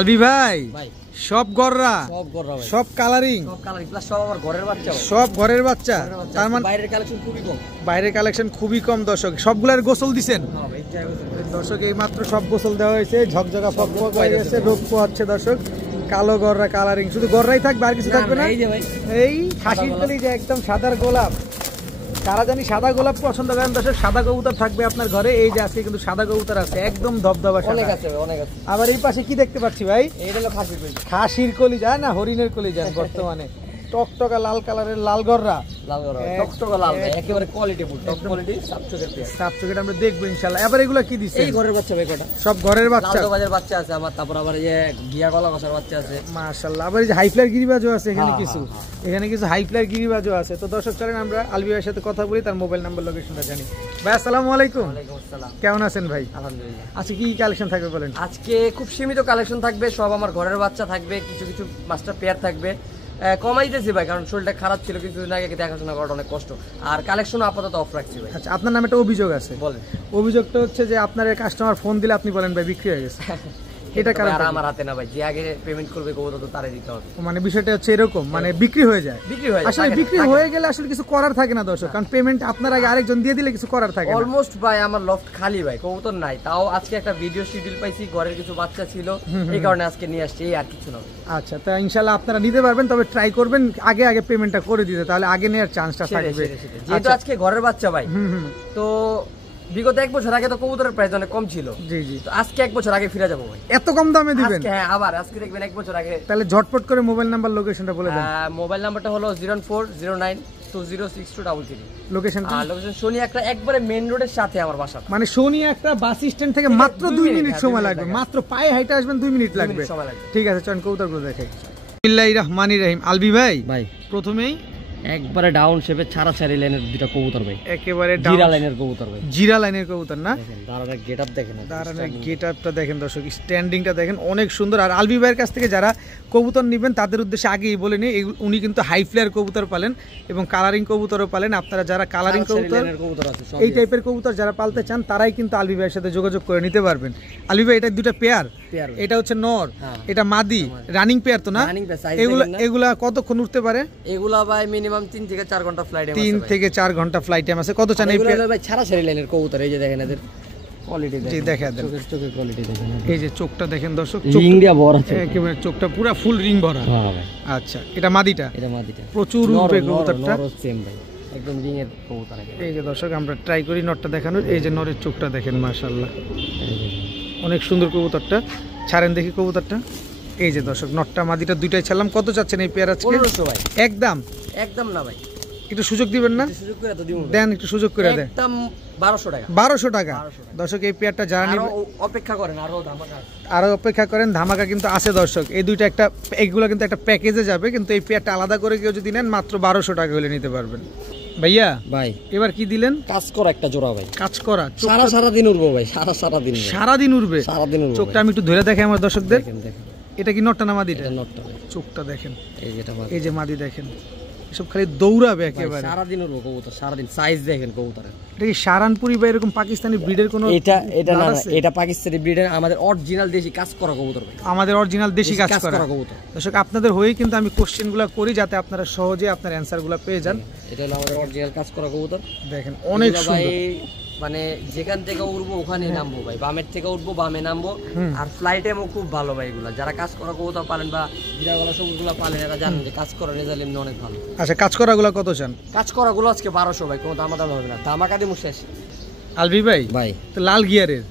আলবি ভাই সব গররা সব কালারিং সব ঘরের বাচ্চা তার মানে বাইরের কালেকশন খুবই কম দর্শক সবগুলার গোসল দিছেন দর্শক এই মাত্র সব গোসল দেওয়া হয়েছে ঝকঝকা ফকফক হয়ে গেছে রোগ পোহাচ্ছে দর্শক কালো গররা কালারিং শুধু গররাই থাকবে আর কিছু থাকবে না এই খাসির তলি যে একদম সাদার গোলাপ তারা জানি সাদা গোলাপ পছন্দ করেন দর্শক সাদা কবুতর থাকবে আপনার ঘরে এই যে আজকে কিন্তু সাদা কবুতর আছে একদম ধবধবা অনেক আছে আবার এই পাশে কি দেখতে পাচ্ছি ভাই এটা হলো খাসির কলিজা না হরিণের কলিজা বর্তমানে টকটকা লাল কালারের লাল গররা টকটকা লাল একেবারে কোয়ালিটি ফুল টপ কোয়ালিটি সাবচুকেট আমরা দেখব ইনশাআল্লাহ এবার এগুলা কি দিছে এই ঘরের বাচ্চা ভাই কটা সব ঘরের বাচ্চা লাল বাজার বাচ্চা আছে আমার তারপর আবার এই গিয়া গলা কষার বাচ্চা আছে মাশাআল্লাহ আবার এই যে হাই ফ্লায়ার গিরিবাজও আছে এখানে কিছু হাই ফ্লায়ার গিরিবাজও আছে তো দর্শক চলেন আমরা আলবি ভাইয়ের সাথে কথা বলি তার মোবাইল নাম্বার লোকেশনটা জানি ভাই আসসালামু আলাইকুম ওয়ালাইকুম আসসালাম কেমন আছেন ভাই আলহামদুলিল্লাহ আজকে কি কালেকশন থাকবে বলেন আজকে খুব সীমিত কালেকশন থাকবে সব আমার ঘরের বাচ্চা থাকবে কিছু কিছু মাস্টার পেয়ার থাকবে কমাই দিয়েছি ভাই কারণ শরীরটা খারাপ ছিল কিছুদিন আগে দেখাশোনা করাটা অনেক কষ্ট আর কালেকশন আপাতত অফ রাখছি ভাই আচ্ছা আপনার নামে একটা অভিযোগ আছে বলেন অভিযোগটা হচ্ছে যে আপনার কাস্টমার ফোন দিলে আপনি বলেন ভাই বিক্রি হয়ে গেছে এটা কারণ আমার হাতে না ভাই যে আগে পেমেন্ট করবে কবুতর তো তারে দিতে হবে মানে বিষয়টা হচ্ছে এরকম মানে বিক্রি হয়ে যায় আসলে বিক্রি হয়ে গেলে আসলে কিছু করার থাকে না দর্শক কারণ পেমেন্ট আপনার আগে আরেকজন দিয়ে দিলে কিছু করার থাকে না অলমোস্ট ভাই আমার লফট খালি ভাই কবুতর নাই তাও আজকে একটা ভিডিও শিডিউল পাইছি ঘরের কিছু বাচ্চা ছিল এই কারণে আজকে নিয়ে আসছি আর কিছু না আচ্ছা তো ইনশাআল্লাহ আপনারা নিতে পারবেন তবে ট্রাই করবেন আগে আগে পেমেন্টটা করে দিতে তাহলে আগে নেওয়ার চান্সটা থাকবে যেহেতু আজকে ঘরের বাচ্চা ভাই তো বিগত এক বছর আগে তো কবুতরের প্রাইস অনেক কম ছিল জি জি তো আজকে এক বছর আগে ফিরে যাবো ভাই এত কম দামে দিবেন হ্যাঁ আবার আজকে দেখবেন এক বছর আগে তাহলে ঝটপট করে মোবাইল নাম্বার লোকেশনটা বলে দেন মোবাইল নাম্বারটা হলো 04092062233 লোকেশন শনি একটা একবারে মেইন রোডের সাথে আমার বাসা মানে শনি একটা বাস স্ট্যান্ড থেকে মাত্র 2 মিনিট সময় লাগবে মাত্র পায়ে হাইটে আসবেন 2 মিনিট লাগবে ঠিক আছে চল কবুতরগুলো দেখাই বিসমিল্লাহির রহমানির রহিম আলবি ভাই প্রথমেই একবারে ডাউন শেপে ছাড়া ছাড়ি লাইনের দুটো কবুতর ভাই একেবারে জিরা লাইনের কবুতর ভাই জিরা লাইনের কবুতর না দাঁড়ানোর গেটআপ দেখেন দাঁড়ানোর গেটআপটা দেখেন দর্শক স্ট্যান্ডিংটা দেখেন অনেক সুন্দর আর আলবি ভাইয়ের কাছ থেকে যারা কবুতর নেবেন তাদের উদ্দেশ্যে আগেই বলে নিই উনি কিন্তু হাই ফ্লায়ার কবুতর পালেন এবং কালারিং কবুতরও পালেন আপনারা যারা কালারিং কবুতর এই টাইপের কবুতর যারা পালতে চান তারাই কিন্তু আলবি ভাইয়ের সাথে যোগাযোগ করে নিতে পারবেন আলবি ভাই এটা দুটো পেয়ার এটা হচ্ছে নর এটা মাদি রানিং পেয়ার তো না এগুলা কতক্ষণ উঠতে পারে এগুলা ভাই মিনিমাম 3 থেকে 4 ঘন্টা ফ্লাইট টাইম আছে 3 থেকে 4 ঘন্টা ফ্লাইট টাইম আছে কত চান এই পেয়ার ভাই ছাড়া ছাড়ি লাইনের কবুতর এই যে দেখেন এদের কোয়ালিটি দেখেন জি দেখেন চোখের কোয়ালিটি দেখেন এই যে চোখটা দেখেন দর্শক রিং দিয়া ভরা আছে একেবারে চোখটা পুরো ফুল রিং ভরা হ্যাঁ ভাই আচ্ছা এটা মাদিটা প্রচুর রূপে কবুতরটা সেম ভাই একদম রিং এর কবুতর এই যে দর্শক আমরা ট্রাই করি নটটা দেখানোর এই যে নরের চোখটা দেখেন মাশাআল্লাহ অনেক সুন্দর কবুতরটা ছাড়েন দেখি কবুতরটা এই যে দর্শক নটটা মাদিটা দুইটাই ছাড়লাম কত চাচ্ছেন এই পেয়ার আজকে 1500 ভাই একদম না ভাই একটু সুযোগ দিবেন না সুযোগ করে তো দিমু দেন একটু সুযোগ করে দেন একদম 1200 টাকা দর্শক এই পেয়ারটা যারা নেবেন অপেক্ষা করেন আরো অপেক্ষা করেন ধামাকা কিন্তু আছে দর্শক এই দুইটা একটা এইগুলো কিন্তু একটা প্যাকেজে যাবে কিন্তু এই পেয়ারটা আলাদা করে কেউ যদি নেন মাত্র 1200 টাকা হলে নিতে পারবেন ভাইয়া ভাই এবার কি দিলেন কাজ করা একটা জোড়া ভাই কাজ করা সারা দিন উড়বো ভাই সারা দিন উড়বে চোখটা আমি একটু ধরে দেখাই আমার দর্শকদের এটা কি নটটা না মাদিটা নটটা চোখটা দেখেন এই যে মাদি দেখেন সব খালি দৌড়াবে একেবারে সারা দিন উড়বো কবুতর সারা দিন সাইজ দেখেন কবুতরের এটা কি শারানপুরি বা এরকম পাকিস্তানি ব্রিডের কোনো এটা না এটা পাকিস্তানি ব্রিডের আমাদের অরিজিনাল দেশি কাজ করা কবুতর ভাই আমাদের অরিজিনাল দেশি কাজ করা কবুতর দর্শক আপনাদের হয়েই কিন্তু আমি কোশ্চেনগুলো করি যাতে আপনারা সহজে আপনার অ্যানসারগুলো পেয়ে যান এটা হলো আমাদের অরিজিনাল কাজ করা কবুতর দেখেন অনেক সুন্দর মানে যেখান থেকে উঠবো ওখানে নামবো ভাই বামের থেকে উঠবো বামে নামবো আর ফ্লাইট টাইমও খুব ভালো ভাই এগুলা যারা কাজ করা কবুতর পালেন বা জিরাগলা সবুজগুলো পালেন এরা জানেন যে কাজ করা রেজাল্ট এমনি অনেক ভালো আচ্ছা কাজ করাগুলো কত চান কাজ করাগুলো আজকে 1200 ভাই কোনো দামাদামি হবে না ধামাকা দিয়ে মুছে আসি আলবি ভাই তো লাল গিয়ারের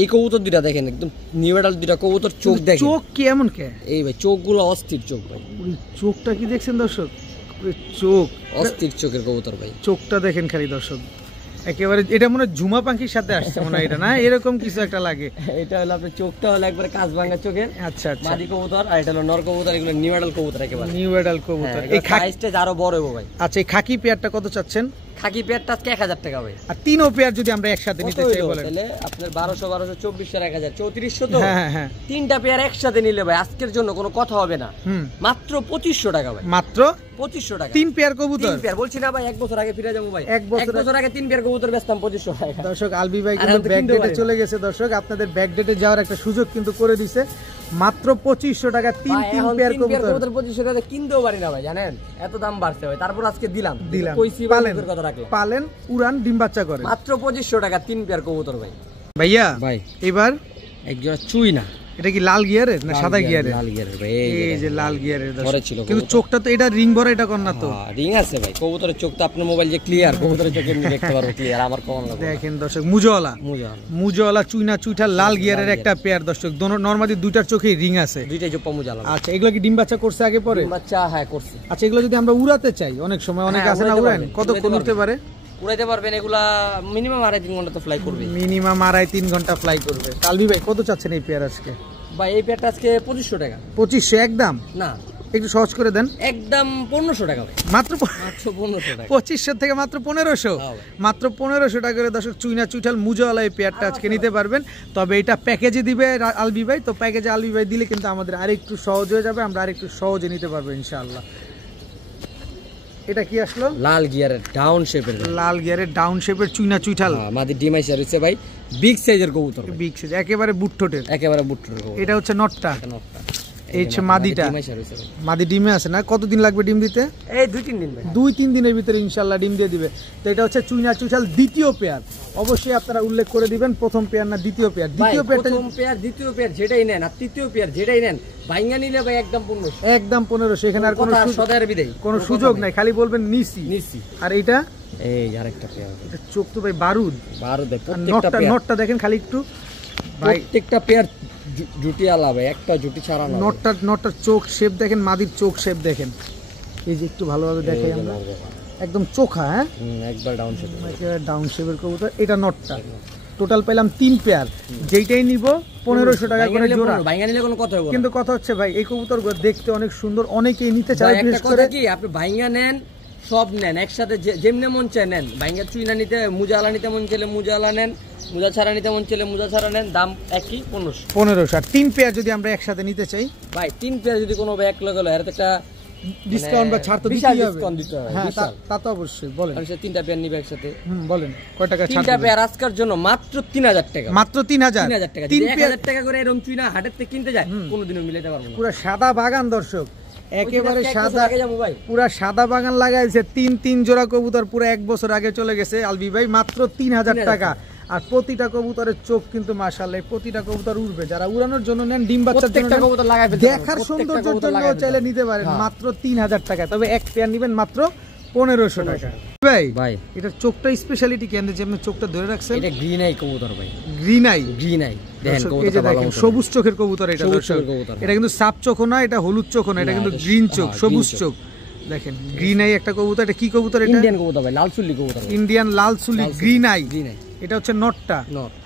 এই কবুতর দুইটা দেখেন একদম নিউ এডাল দুইটা কবুতর চোখ দেখেন চোখ কি এমন কে এই ভাই চোখগুলো অস্থির চোখ ভাই চোখটা কি দেখছেন দর্শক চোখ অস্থির চোখের কবুতর ভাই চোখটা দেখেন খালি দর্শক একেবারে এটা মনে হয় ঝুমা পাখির সাথে আসছে মনে হয় এটা না এরকম কিছু একটা লাগে এটা হলো আপনার চোখটা হলো একবারে কাজ ভাঙা চোখের আচ্ছা মাদি কবুতর আর এটা হলো নর কবুতর এগুলো নিউ এডাল কবুতর একেবারে নিউ এডাল কবুতর এই সাইজটা আরো বড় হবে ভাই আচ্ছা এই খাকি পেয়ারটা কত চাচ্ছেন খাকি পেয়ারটা আজকে 1000 টাকা ভাই আর তিনও পেয়ার যদি আমরা একসাথে নিতে চাই বলেন তাহলে আপনার 1200 2400 1000 3400 তো হ্যাঁ তিনটা পেয়ার একসাথে নিলে ভাই আজকের জন্য কোনো কথা হবে না মাত্র 2500 টাকা ভাই মাত্র 2500 টাকা তিন পেয়ার কবুতর তিন পেয়ার বলছি না ভাই এক বছর আগে ফিরে যাবো ভাই এক বছর আগে তিন পেয়ার কবুতর বেচতাম 2500 টাকা দর্শক আলবি ভাই কিন্তু ব্যাক ডেটে চলে গেছে দর্শক আপনাদের ব্যাক ডেটে যাওয়ার একটা সুযোগ কিন্তু করে দিয়েছে মাত্র 2500 টাকা তিন পেয়ার কবুতর। 2500 টাকা কিনতেও পারি না ভাই, জানেন এত দাম বাড়ছে ভাই, তারপর আজকে দিলাম কইছি কথা রাখলাম, পালেন উড়ান ডিম বাচ্চা করে মাত্র 2500 টাকা 3 পেয়ার কবুতর ভাই। ভাইয়া ভাই এবার এক জোড়া চুই না, এটা কি লাল গিয়ারের না সাদা গিয়ারের? লাল গিয়ারের ভাই, এই যে লাল গিয়ারের ধরে ছিল, কিন্তু চোখটা তো এটা রিং ভরা, এটা কোন না তো রিং আছে ভাই। কবুতরের চোখ তো আপনার মোবাইল যে ক্লিয়ার, কবুতরের চোখ এমনি দেখতে পারো ক্লিয়ার, আমার কোন লাগে। দেখেন দর্শক মুজওয়ালা চুইনা চুইটা লাল গিয়ারের একটা পেয়ার দর্শক, নরমালি দুইটার চোখে রিং আছে, দুইটাই জোপা মুজওয়ালা। আচ্ছা এগুলো কি ডিম বাচ্চা করছে আগে পরে? ডিম বাচ্চা হ্যাঁ করছে। আচ্ছা এগুলো যদি আমরা উড়াতে চাই, অনেক সময় অনেকে আছে না উড়ান, কতক্ষণ উঠতে পারে? উড়াইতে পারবেন এগুলা মিনিমাম 2.5-3 ঘন্টা তো ফ্লাই করবে, মিনিমাম 2.5-3 ঘন্টা ফ্লাই করবে। কালবি ভাই কত চাচ্ছেন এই পেয়ার আজকে? ভাই এই পেয়ারটা আজকে 2500 টাকা। 2500 একদম না, একটু সহজ করে দেন। একদম 1500 টাকা ভাই, মাত্র 1500 টাকা। 2500 থেকে মাত্র 1500, মাত্র 1500 টাকা করে দর্শক চুইনা চুইঠাল মুজওয়ালা এই পেয়ারটা আজকে নিতে পারবেন। তবে এটা প্যাকেজে দিবে আলবি ভাই, তো প্যাকেজে আলবি ভাই দিলে কিন্তু আমাদের আরেকটু সহজ হয়ে যাবে, আমরা আরেকটু সহজে নিতে পারবো ইনশাআল্লাহ। এটা কি আসলো? লাল গিয়ারের ডাউন শেপের চুইনা চুইঠাল মাদি ডিমাইসা রয়েছে ভাই, বিগ সাইজের কবুতর, বিগ সাইজ একেবারে বুটঠোটের, কবুতর। এটা হচ্ছে নটটা, এই হচ্ছে মাদিটা, মাদি ডিমে আছে না? কতদিন লাগবে ডিম দিতে? এই 2-3 দিন ভাই, 2-3 দিনের ভিতরে ইনশাআল্লাহ ডিম দিয়ে দিবে। তো এটা হচ্ছে চুইনা চুইঠাল দ্বিতীয় পেয়ার, অবশ্যই আপনারা উল্লেখ করে দিবেন প্রথম পেয়ার না দ্বিতীয় পেয়ার। দ্বিতীয় পেয়ার, প্রথম পেয়ার দ্বিতীয় পেয়ার যেটাই নেন আর তৃতীয় পেয়ার যেটাই নেন ভাইঙ্গা নিলে ভাই একদম 1500, একদম 1500, এখানে আর কোনো সুযোগ নাই, খালি বলবেন নিছি। আর এইটা এই আরেকটা পেয়ার, এটা চোখ তো ভাই বারুদ, নটটা দেখেন খালি একটু ভাই, প্রত্যেকটা পেয়ার জুটি আলাদা, একটা জুটি ছাড়া না। নটটার চোখ শেপ দেখেন, মাদির চোখ শেপ দেখেন, এই যে একটু ভালোভাবে দেখাই আমরা, একদম চোখা, হ্যাঁ একবার ডাউন শেপ, একেবারে ডাউন শেপের কবুতর। এটা নটটা টোটাল পেলাম 3 পেয়ার, যেইটাই নিব 1500 টাকা করে জোড়া। ভাইঙ্গা নিলে কোনো কথা হবে, কিন্তু কথা হচ্ছে ভাই এই কবুতরগুলো দেখতে অনেক সুন্দর, অনেকেই নিতে চায়। বিশেষ করে কি আপনি ভাইঙ্গা নেন সব নেন একসাথে, যেমনি মন চায় নেন। ভাইঙ্গা চুইনা নিতে, মুজালা নিতে মন চাইলে মুজালা নেন, মুজা ছাড়া নিতে মন চাইলে মুজা ছাড়া নেন, দাম একই 1500। আর 3 পেয়ার যদি আমরা একসাথে নিতে চাই ভাই, 3 পেয়ার যদি কোনো ভাই এক লগে লয়, এর একটা ডিসকাউন্ট বা ছাড় তো দিতেই হবে, ডিসকাউন্ট দিতে হবে। হ্যাঁ তা তো অবশ্যই। বলেন আর 3টা পেয়ার নিবে একসাথে, বলেন কয় টাকা ছাড়? 3টা পেয়ার আজকের জন্য মাত্র 3000 টাকা, মাত্র 3000 টাকা। 1000 টাকা করে এরকম চুইনা হাটের থেকে কিনতে যায় কোনোদিনও মিলাইতে পারবো না। পুরো সাদা বাগান দর্শক, একেবারে সাদা, পুরো সাদা বাগান লাগাইছে, 3 জোড়া কবুতর পুরো 1 বছর আগে চলে গেছে আলবি ভাই, মাত্র 3000 টাকা। আর প্রতিটা কবুতরের চোখ কিন্তু মাশাআল্লাহ, প্রতিটা কবুতর উড়বে। যারা উড়ানোর জন্য নেন, ডিম বাচ্চার জন্য কবুতর লাগাই ফেলতে পারেন, দেখার সৌন্দর্যের জন্য চাইলে নিতে পারেন, মাত্র 3000 টাকা। তবে এক পেয়ার নেবেন মাত্র 1500 টাকা। ভাই এটা চোখটা স্পেশালিটি কেন যে আপনি চোখটা ধরে রাখছেন? এটা গ্রিন আই কবুতর ভাই, গ্রিন আই দেখেন কবুতরটা ভালো, সবুজ চোখের কবুতর এটা দর্শক। এটা কিন্তু সাপ চোখ না, এটা হলুদ চোখ না, এটা কিন্তু গ্রিন চোখ, সবুজ চোখ। দেখেন গ্রিন আই একটা কবুতর। এটা কি কবুতর? এটা ইন্ডিয়ান কবুতর ভাই, লাল চুল্লি কবুতর, ইন্ডিয়ান লাল চুল্লি গ্রিন আই। এটা হচ্ছে নটটা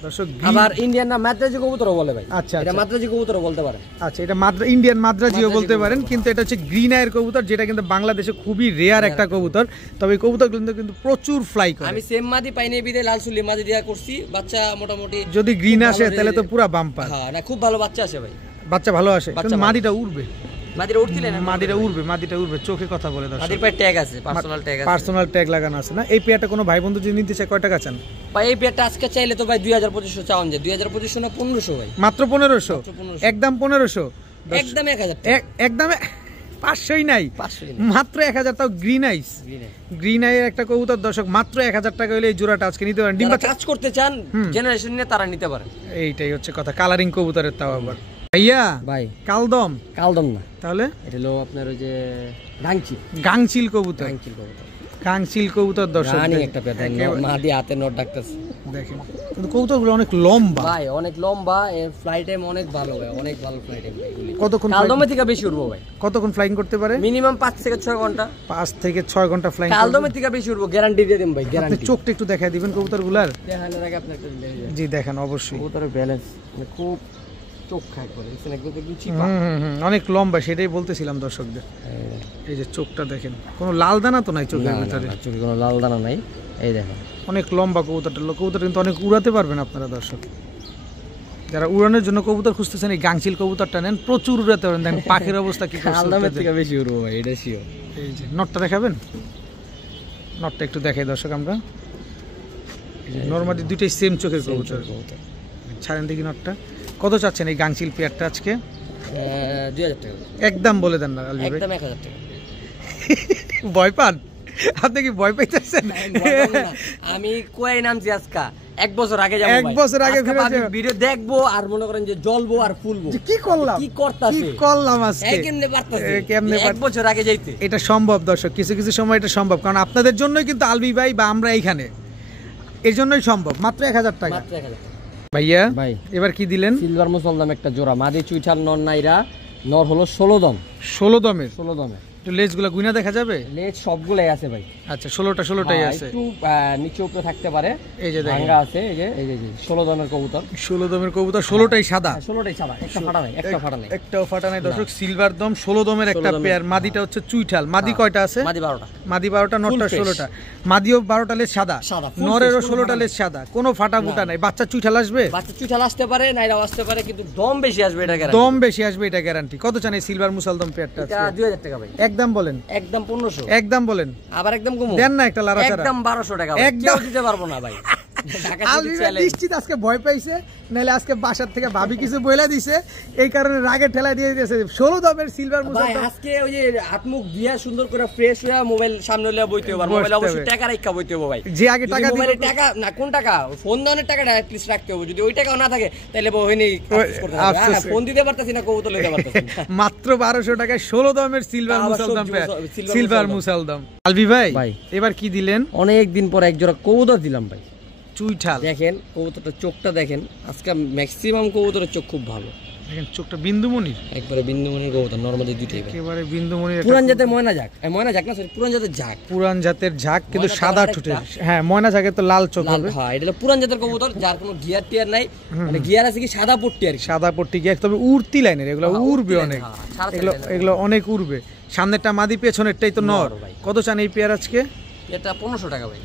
দর্শক, আবার ইন্ডিয়ান না মাদ্রাজি কবুতরও বলে ভাই। আচ্ছা, এটা মাদ্রাজি কবুতরও বলতে পারেন। আচ্ছা, এটা ইন্ডিয়ান মাদ্রাজিও বলতে পারেন, কিন্তু এটা হচ্ছে গ্রিন আইয়ের কবুতর, যেটা কিন্তু বাংলাদেশে খুবই রেয়ার একটা কবুতর। তবে এই কবুতরগুলো কিন্তু প্রচুর ফ্লাই করে। আমি সেম মাদি পাইনি বিদে লাল চুল্লি মাদি দিয়া করছি, বাচ্চা মোটামুটি যদি গ্রিন আসে তাহলে তো পুরো বাম্পার। হ্যাঁ না, খুব ভালো বাচ্চা আসে ভাই, বাচ্চা ভালো আসে, কিন্তু মাদিটা উড়বে, মাদিটা উড়বে চোখে কথা বলে। মাদির পায়ে ট্যাগ আছে, পার্সোনাল ট্যাগ লাগানো আছে না? এই পেয়ারটা কোনো ভাই বন্ধু যদি নিতে চায় কয় টাকা চান ভাই? এই পেয়ারটা আজকে চাইলে তো ভাই 2500 চাওন যায়, 2500 না 1500 ভাই, মাত্র 1500, একদম 1500, একদম 1000, একদম 500ই নাই, মাত্র 1000। তাও গ্রিন আইয়ের একটা কবুতর দর্শক, মাত্র 1000 টাকা হলে এই জোড়াটা আজকে নিতে পারেন। ডিম্বা কাজ করতে চান জেনারেশন নিয়ে তারা নিতে পারে, এইটাই হচ্ছে কথা। কালারিং কবুতরের তাও আবার ভাইয়া ভাই কালদম না, তাহলে এটা হলো আপনার ওই যে গাংচিল কবুতর, গাংচিল কবুতর দর্শক, একটা পেয়ার মাদি হাতে নট ডাকতেছে দেখেন। কিন্তু কবুতরগুলো অনেক লম্বা ভাই, অনেক লম্বা, এর ফ্লাই টাইম অনেক ভালো ভাই, অনেক ভালো ফ্লাই টাইম। কতক্ষণ কালদমে থেকে বেশি উড়বো ভাই? কতক্ষণ ফ্লাইং করতে পারে? মিনিমাম 5 থেকে 6 ঘন্টা, 5 থেকে 6 ঘন্টা ফ্লাইং। কালদমে থেকে বেশি উড়বো, গ্যারান্টি দিয়ে দেন ভাই, গ্যারান্টি। আপনি চোখটা একটু দেখায় দিবেন কবুতরগুলার? দেখানোর আগে আপনি একটা জি দেখেন অবশ্যই। কবুতরের ব্যালেন্স মানে খুব চোখ খায় করে, একদম চিপা, অনেক লম্বা, সেটাই বলতেছিলাম দর্শকদের। এই যে চোখটা দেখেন, কোনো লাল দানা তো নাই চোখের ভিতরে, চোখে কোনো লাল দানা নাই। এই দেখেন অনেক লম্বা কবুতরটা, কবুতর কিন্তু অনেক উড়াতে পারবেন আপনারা দর্শক। যারা উড়ানোর জন্য কবুতর খুঁজতেছেন, এই গাংচিল কবুতরটা নেন, প্রচুর উড়াতে পারেন। দেখেন পাখির অবস্থা কি করছে, কালদমের থেকে বেশি উড়বো ভাই, এটা শিওর। এই যে নটটা দেখাবেন, নটটা একটু দেখাই দর্শক আমরা। নরমালি দুইটাই সেম চোখের কবুতর, ছাড়েন দেখি নটটা। কত চাচ্ছেন এই গাংচিল পেয়ারটা আজকে? 2000 টাকা একদম বলে দেন না আলবি ভাই, একদম 1000 টাকা। ভয় পান আপনি কি ভয় পাইতেছেন? আমি কই নামছি আজকা 1 বছর আগে যাব, 1 বছর আগে ভিডিও দেখবো আর মনে করেন যে জ্বলবো আর ফুলবো, কি করলাম কি করতাছে, কি করলাম আজকে, কেমনে পারতাছে, কেমনে 1 বছর আগে যাইতে। এটা সম্ভব দর্শক, কিছু কিছু সময় এটা সম্ভব, কারণ আপনাদের জন্যই কিন্তু আলবি ভাই বা আমরা এইখানে, এর জন্যই সম্ভব। মাত্র 1000 টাকা। মাত্র 1000 টাকা ভাইয়া ভাই। এবার কি দিলেন? সিলভার মুসলদম একটা জোড়া, মাদি চুইঠাল নর নাইরা, নর হলো 16 দম। 16 দমের? 16 দমে। একটু লেজগুলো গুইনা দেখা যাবে? লেজ সবগুলাই আছে ভাই। আচ্ছা 16টাই আছে, একটু নিচে উপরে থাকতে পারে, এই যে দেখেন ভাঙা আছে, এই যে 16 দমের কবুতর। 16 দমের কবুতর, 16টাই সাদা? 16টাই সাদা, একটা ফাটা নাই, একটা ফাটা নাই, একটাও ফাটা নাই দর্শক। সিলভার দম 16 দমের একটা পেয়ার, মাদিটা হচ্ছে চুইঠাল। মাদি কয়টা আছে? মাদি 12টা। মাদি 12টা, নরটা 16টা। মাদিও 12টা লেজ সাদা, নরেরও 16টা লেজ সাদা, কোনো ফাটা ফুটা নাই। বাচ্চা চুইঠাল আসবে? বাচ্চা চুইঠাল আসতে পারে, নাইরাও আসতে পারে, কিন্তু দম বেশি আসবে এটা গ্যারান্টি। দম বেশি আসবে এটা গ্যারান্টি। কত চান এই সিলভার মুসালদম পেয়ারটা? এটা 2000 টাকা ভাই। একদম বলেন, একদম 1500। একদম বলেন, আবার একদম কম দেন না একটা লারাচারা। একদম 1200 টাকা ভাই, একদম দিতে পারবো না ভাই। নিশ্চিত আজকে ভয় পাইছে, নাহলে আজকে বাসার থেকে ভাবি কিছু বইলা দিছে, এই কারণে রাগে ঠেলা দিয়ে দিয়েছে। 16 দমের সিলভার মুসালদম ভাই আজকে ওই যে হাতমুখ দিয়া সুন্দর করে ফ্রেশ হয়ে মোবাইল সামনে লইয়া বইতে হবে, মোবাইল অবশ্যই টাকা রাখা বইতে হবে ভাই। যে আগে টাকা দিবে, মোবাইলে টাকা না, কোন টাকা, ফোন দানের টাকাটা অ্যাট লিস্ট রাখতে হবে। যদি ওই টাকাও না থাকে তাহলে বহিনী আফসোস করতে হবে, ফোন দিতে পারতাছি না, কবুতর লইতে পারতাছি না। মাত্র 1200 টাকায় 16 দমের সিলভার মুসালদম পেয়ার, সিলভার মুসালদম। আলবি ভাই এবার কি দিলেন? অনেক দিন পর এক জোড়া কবুতর দিলাম ভাই, চুইঠাল। দেখেন কবুতরটা চোখটা দেখেন, আজকে ম্যাক্সিমাম কবুতরের চোখ খুব ভালো, দেখেন চোখটা বিন্দুমণির, একবারে বিন্দুমণির কবুতর, নরমালি দুইটাই একেবারে বিন্দুমণির। পুরান জাতের ময়না জাক, ময়না জাক না সরি, পুরান জাতের জাক, পুরান জাতের ঝাক, কিন্তু সাদা ঠোঁটের। হ্যাঁ ময়না ঝাকের তো লাল চোখ হবে। হ্যাঁ এটা হলো পুরান জাতের কবুতর, যার কোনো গিয়ার টিয়ার নাই, মানে গিয়ার আছে কি সাদা পট্টি আর কি, সাদা পট্টি গিয়ার, তবে উড়তি লাইনের, এগুলো উড়বে অনেক, এগুলো অনেক উড়বে। সামনেরটা মাদি, পেছনেরটাই তো নর। কত চান এই পেয়ার আজকে? এটা 1500 টাকা ভাই।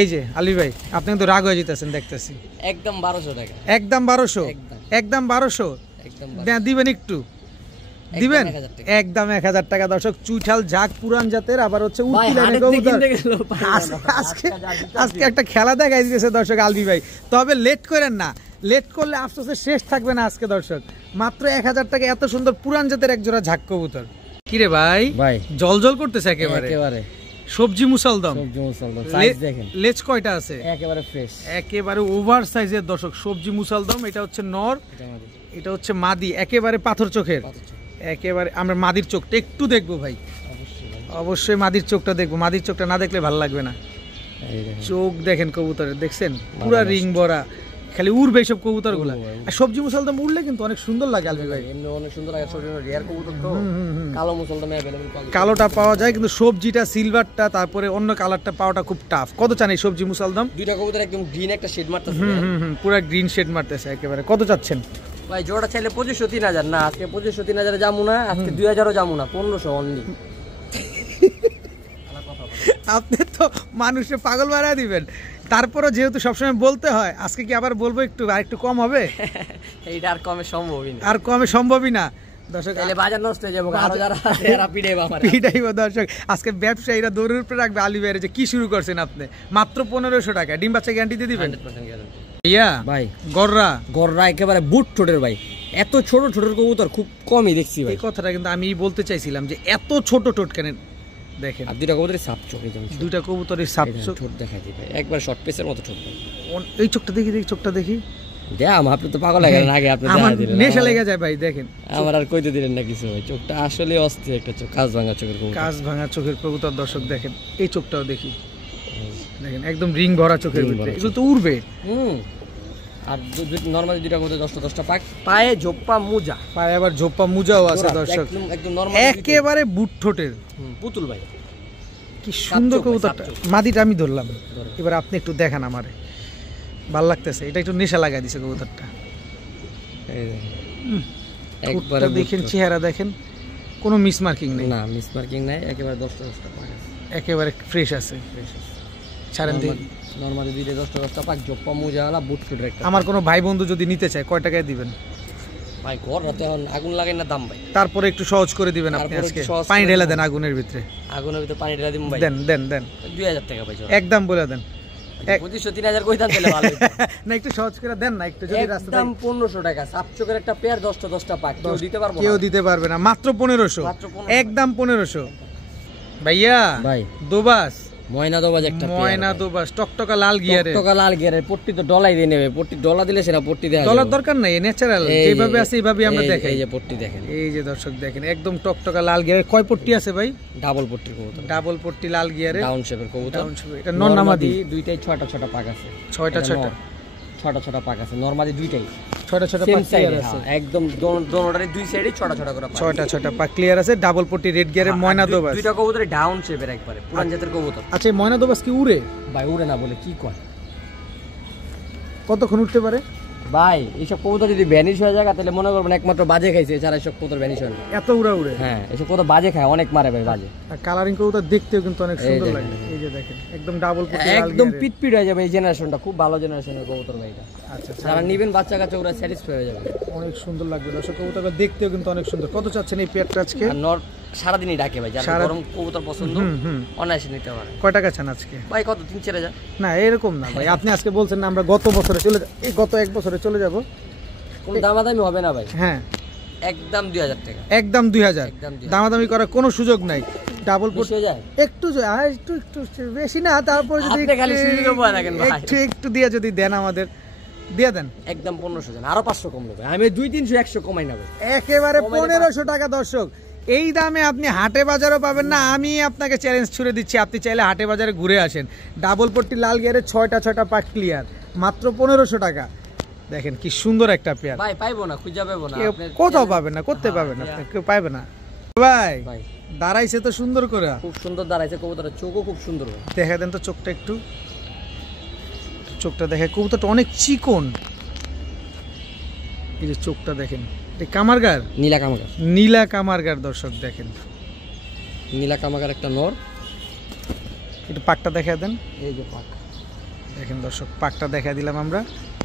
এই যে আলী ভাই আপনি কিন্তু রাগ হয়ে যেতেছেন দেখতেছি। একদম 1200 টাকা। একদম 1200? একদম 1200 দিবেন? একটু দিবেন? একদম 1000 টাকা দর্শক। চুইঠাল ঝাক, পুরান জাতের, আবার হচ্ছে উড়তি লাইনের কবুতর। আজকে একটা খেলা দেখাই দিয়েছে দর্শক আলবি ভাই, তবে লেট করেন না, লেট করলে আফসোসের শেষ থাকবে না আজকে দর্শক। মাত্র 1000 টাকা এত সুন্দর পুরান জাতের এক জোড়া ঝাক কবুতর। কিরে ভাই জল জল করতেছে একেবারে, একেবারে সবজি মুসালদম। সাইজ দেখেন, লেজ কয়টা আছে? একেবারে ফ্রেশ, একেবারে ওভার সাইজের দর্শক সবজি মুসালদম। এটা হচ্ছে নর, এটা হচ্ছে মাদি, একেবারে পাথর চোখের। একেবারে আমরা মাদির চোখটা একটু দেখবো ভাই, অবশ্যই মাদির চোখটা দেখবো, মাদির চোখটা না দেখলে ভালো লাগবে না। চোখ দেখেন কবুতরের, দেখছেন পুরা রিং ভরা, খালি উড়বে এইসব কবুতর গুলা। আর সবজি মুসালদম উড়লে কিন্তু অনেক সুন্দর লাগে আলবি ভাই, অনেক সুন্দর লাগে। রেয়ার কবুতর তো, কালো মুসালদম अवेलेबल, কালোটা পাওয়া যায়, কিন্তু সবজিটা সিলভারটা তারপরে অন্য কালারটা পাওয়াটা খুব টাফ। কত চান এই সবজি মুসালদম? দুইটা কবুতর একদম গ্রিন একটা শেড মারতেছে, পুরো গ্রিন শেড মারতেছে একেবারে। কত চাচ্ছেন ভাই? জোড়া চাইলে 2500-3000 না, আজকে 2500-3000 যাবো না, আজকে 2000ও যাবো না, 1500 অনলি। আপনি তো মানুষে পাগল বাড়া দিবেন, তারপরও যেহেতু সবসময় বলতে হয়, আজকে কি আবার বলবো একটু, আর একটু কম হবে? এইটা আর কমে সম্ভবই না, আর কমে সম্ভবই না দর্শক। তাহলে বাজার নষ্ট হয়ে যাবে, আরো যারা পিটাইব দর্শক। আজকে ব্যবসায়ীরা দৌড়ের উপরে রাখবে আলী ভাইয়ের, যে কি শুরু করছেন আপনি। মাত্র 1500 টাকা ডিম বাচ্চা গ্যারান্টি দিয়ে দিবেন ভাইয়া? ভাই গররা একেবারে বুট ঠোঁটের ভাই, এত ছোট ঠোঁটের কবুতর খুব কমই দেখছি ভাই। এই কথাটা কিন্তু আমি বলতে চাইছিলাম যে এত ছোট ঠোঁট কেন। দেখেন আর দুইটা কবুতরের সাপ চোখ, দুইটা কবুতরের সাপ চোখ, ঠোঁট দেখাই দিই ভাই, একবার শর্ট পেসের মতো ঠোঁট ভাই। এই চোখটা দেখি, দেখি চোখটা দেখি। আপনি তো পাগল হয়ে গেলেন, আগে আপনি আমার নেশা লেগে যায় ভাই। দেখেন আমার আর কইতে দিলেন না কিছু ভাই, চোখটা আসলে অস্থির একটা চোখ, কাজ ভাঙা চোখের কবুতর, কাজ ভাঙা চোখের কবুতর দর্শক। দেখেন এই চোখটাও দেখি, দেখেন একদম রিং ভরা চোখের ভিতরে, এগুলো তো উড়বে। আর নরমালি দুইটা কবুতর 10টা পাক, পায়ে ঝোপ্পা মুজা, পায়ে আবার ঝোপ্পা মুজাও আছে দর্শক, একদম নরমাল একেবারে বুট ঠোঁটের পুতুল ভাই। কি সুন্দর কবুতরটা। মাদিটা আমি ধরলাম, এবার আপনি একটু দেখান আমারে, ভাল লাগতেছে। এটা একটু নেশা লাগাই দিছে কবুতরটা, একবার দেখেন চেহারা দেখেন, কোনো মিস মার্কিং নেই, না মিস মার্কিং নাই, একেবারে 10টা পাক, একেবারে ফ্রেশ আছে। ছাড়েন দিন নরমালি দুইটা 10টা পাক, ঝোপ্পা মুজাওয়ালা বুট ঠোঁটের একটা। আমার কোনো ভাই বন্ধু যদি নিতে চায় কয় টাকায় দিবেন ভাই? ঘর রাতে আগুন লাগাই না দাম ভাই, তারপরে একটু সহজ করে দিবেন আপনি। আজকে পানি ঢেলা দেন আগুনের ভিতরে, আগুনের ভিতরে পানি ঢেলা দিন ভাই। দেন দেন দেন 2000 টাকা ভাই, একদম বলে দেন। 2500-3000 কইতাম তাহলে ভালো হতো। না একটু সহজ করে দেন না, একটু যদি রাস্তা একদম 1500 টাকা সাপচোকের একটা পেয়ার 10টা পাক কেউ দিতে পারবো না, কেউ দিতে পারবে না, মাত্র 1500, একদম 1500 ভাইয়া। ভাই দোবাস ময়না দোবাজ একটা ময়না দোবাস টকটকা লাল গিয়ারে, টকটকা লাল গিয়ারে পট্টি তো ডলাই দিয়ে নেবে, পট্টি ডলা দিলে সেটা পট্টি দেয়া ডলার দরকার নাই, ন্যাচারাল যেভাবে আছে এইভাবে আমরা দেখাই। এই যে পট্টি দেখেন, এই যে দর্শক দেখেন একদম টকটকা লাল গিয়ারে। কয় পট্টি আছে ভাই? ডাবল পট্টির কবুতর, ডাবল পট্টি লাল গিয়ারে ডাউন শেপের কবুতর। এটা নরমাদি দুইটাই 6টা পাক আছে, 6টা পাক আছে নরমাদি দুইটাই 6টা পাক ক্লিয়ার আছে, একদম দোনোটারই দুই সাইডে 6টা করে পাক, 6টা পাক ক্লিয়ার আছে। ডাবল পট্টি রেড গিয়ারে ময়না দোবাস, দুইটা কবুতর ডাউন শেপের একবারে পুরান জাতের কবুতর। আচ্ছা ময়না দোবাস কি উড়ে? ভাই উড়ে না বলে কি কয়, কতক্ষণ উঠতে পারে ভাই? এইসব কবুতর যদি ভ্যানিশ হয়ে যায় তাহলে মনে করবেন একমাত্র বাজে খাইছে, এছাড়া এইসব কবুতর ভ্যানিশ হয় না। এত উড়া উড়ে? হ্যাঁ এইসব কবুতর বাজে খায়, অনেক মারে ভাই বাজে। আর কালারিং কবুতর দেখতেও কিন্তু অনেক সুন্দর লাগে। এই যে দেখেন একদম ডাবল পট্টি লাল একদম পিটপিট হয়ে যাবে এই জেনারেশনটা, খুব ভালো জেনারেশনের কবুতর ভাই এটা। আচ্ছা যারা নিবেন বাচ্চা কাচ্চা ওরা স্যাটিসফাই হয়ে যাবে, অনেক সুন্দর লাগবে দর্শক, কবুতরটা দেখতেও কিন্তু অনেক সুন্দর। কত চাচ্ছেন এই পেয়ারটা আজকে? আর নর সারাদিনই ডাকে ভাই, যারা গরম কবুতর পছন্দ অনায়াসে নিতে পারে। কয় টাকা চান আজকে ভাই? কত 3-4 না এরকম না ভাই, আপনি আজকে বলছেন না আমরা গত বছরে চলে গত 1 বছরে চলে যাব, কোন দামাদামি হবে না ভাই। হ্যাঁ একদম 2000 টাকা, একদম 2000, দামাদামি করার কোনো সুযোগ নাই। ডাবল পট্টি হয়ে যায় একটু একটু বেশি না, তারপর যদি আপনি খালি সুযোগ পায় না কেন ভাই? একটু দিয়ে যদি দেন আমাদের, দিয়ে দেন একদম 1500 জান, আরো 500 কম নেবে। আমি 200-300-100 কমাই না ভাই, একেবারে 1500 টাকা। দর্শক এই দামে আপনি হাটে বাজারও পাবেন না। আমি আপনাকে চ্যালেঞ্জ ছুড়ে দিচ্ছি, আপনি চাইলে হাটে বাজারে ঘুরে আসেন। ডাবল পট্টি লাল গিয়ারে 6টা পাক ক্লিয়ার, মাত্র 1500 টাকা। দেখেন কি সুন্দর একটা পেয়ার ভাই, পাইবো না, খুঁজে পাবো না, কোথাও পাবেন না, করতে পাবেন না, কেউ পাবে না ভাই। ভাই দাঁড়াইছে তো সুন্দর করে, খুব সুন্দর দাঁড়াইছে কবুতরের চোখও খুব সুন্দর। দেখা দেন তো চোখটা একটু, চোখটা দেখে কবুতরটা অনেক চিকন। এই যে চোখটা দেখেন, কামারগার, নীলা কামারগার দর্শক দেখেন, নীলা কামারগার একটা নর। একটু পাকটা দেখা দেন, এই যে পাক দেখেন দর্শক, পাকটা দেখা দিলাম আমরা।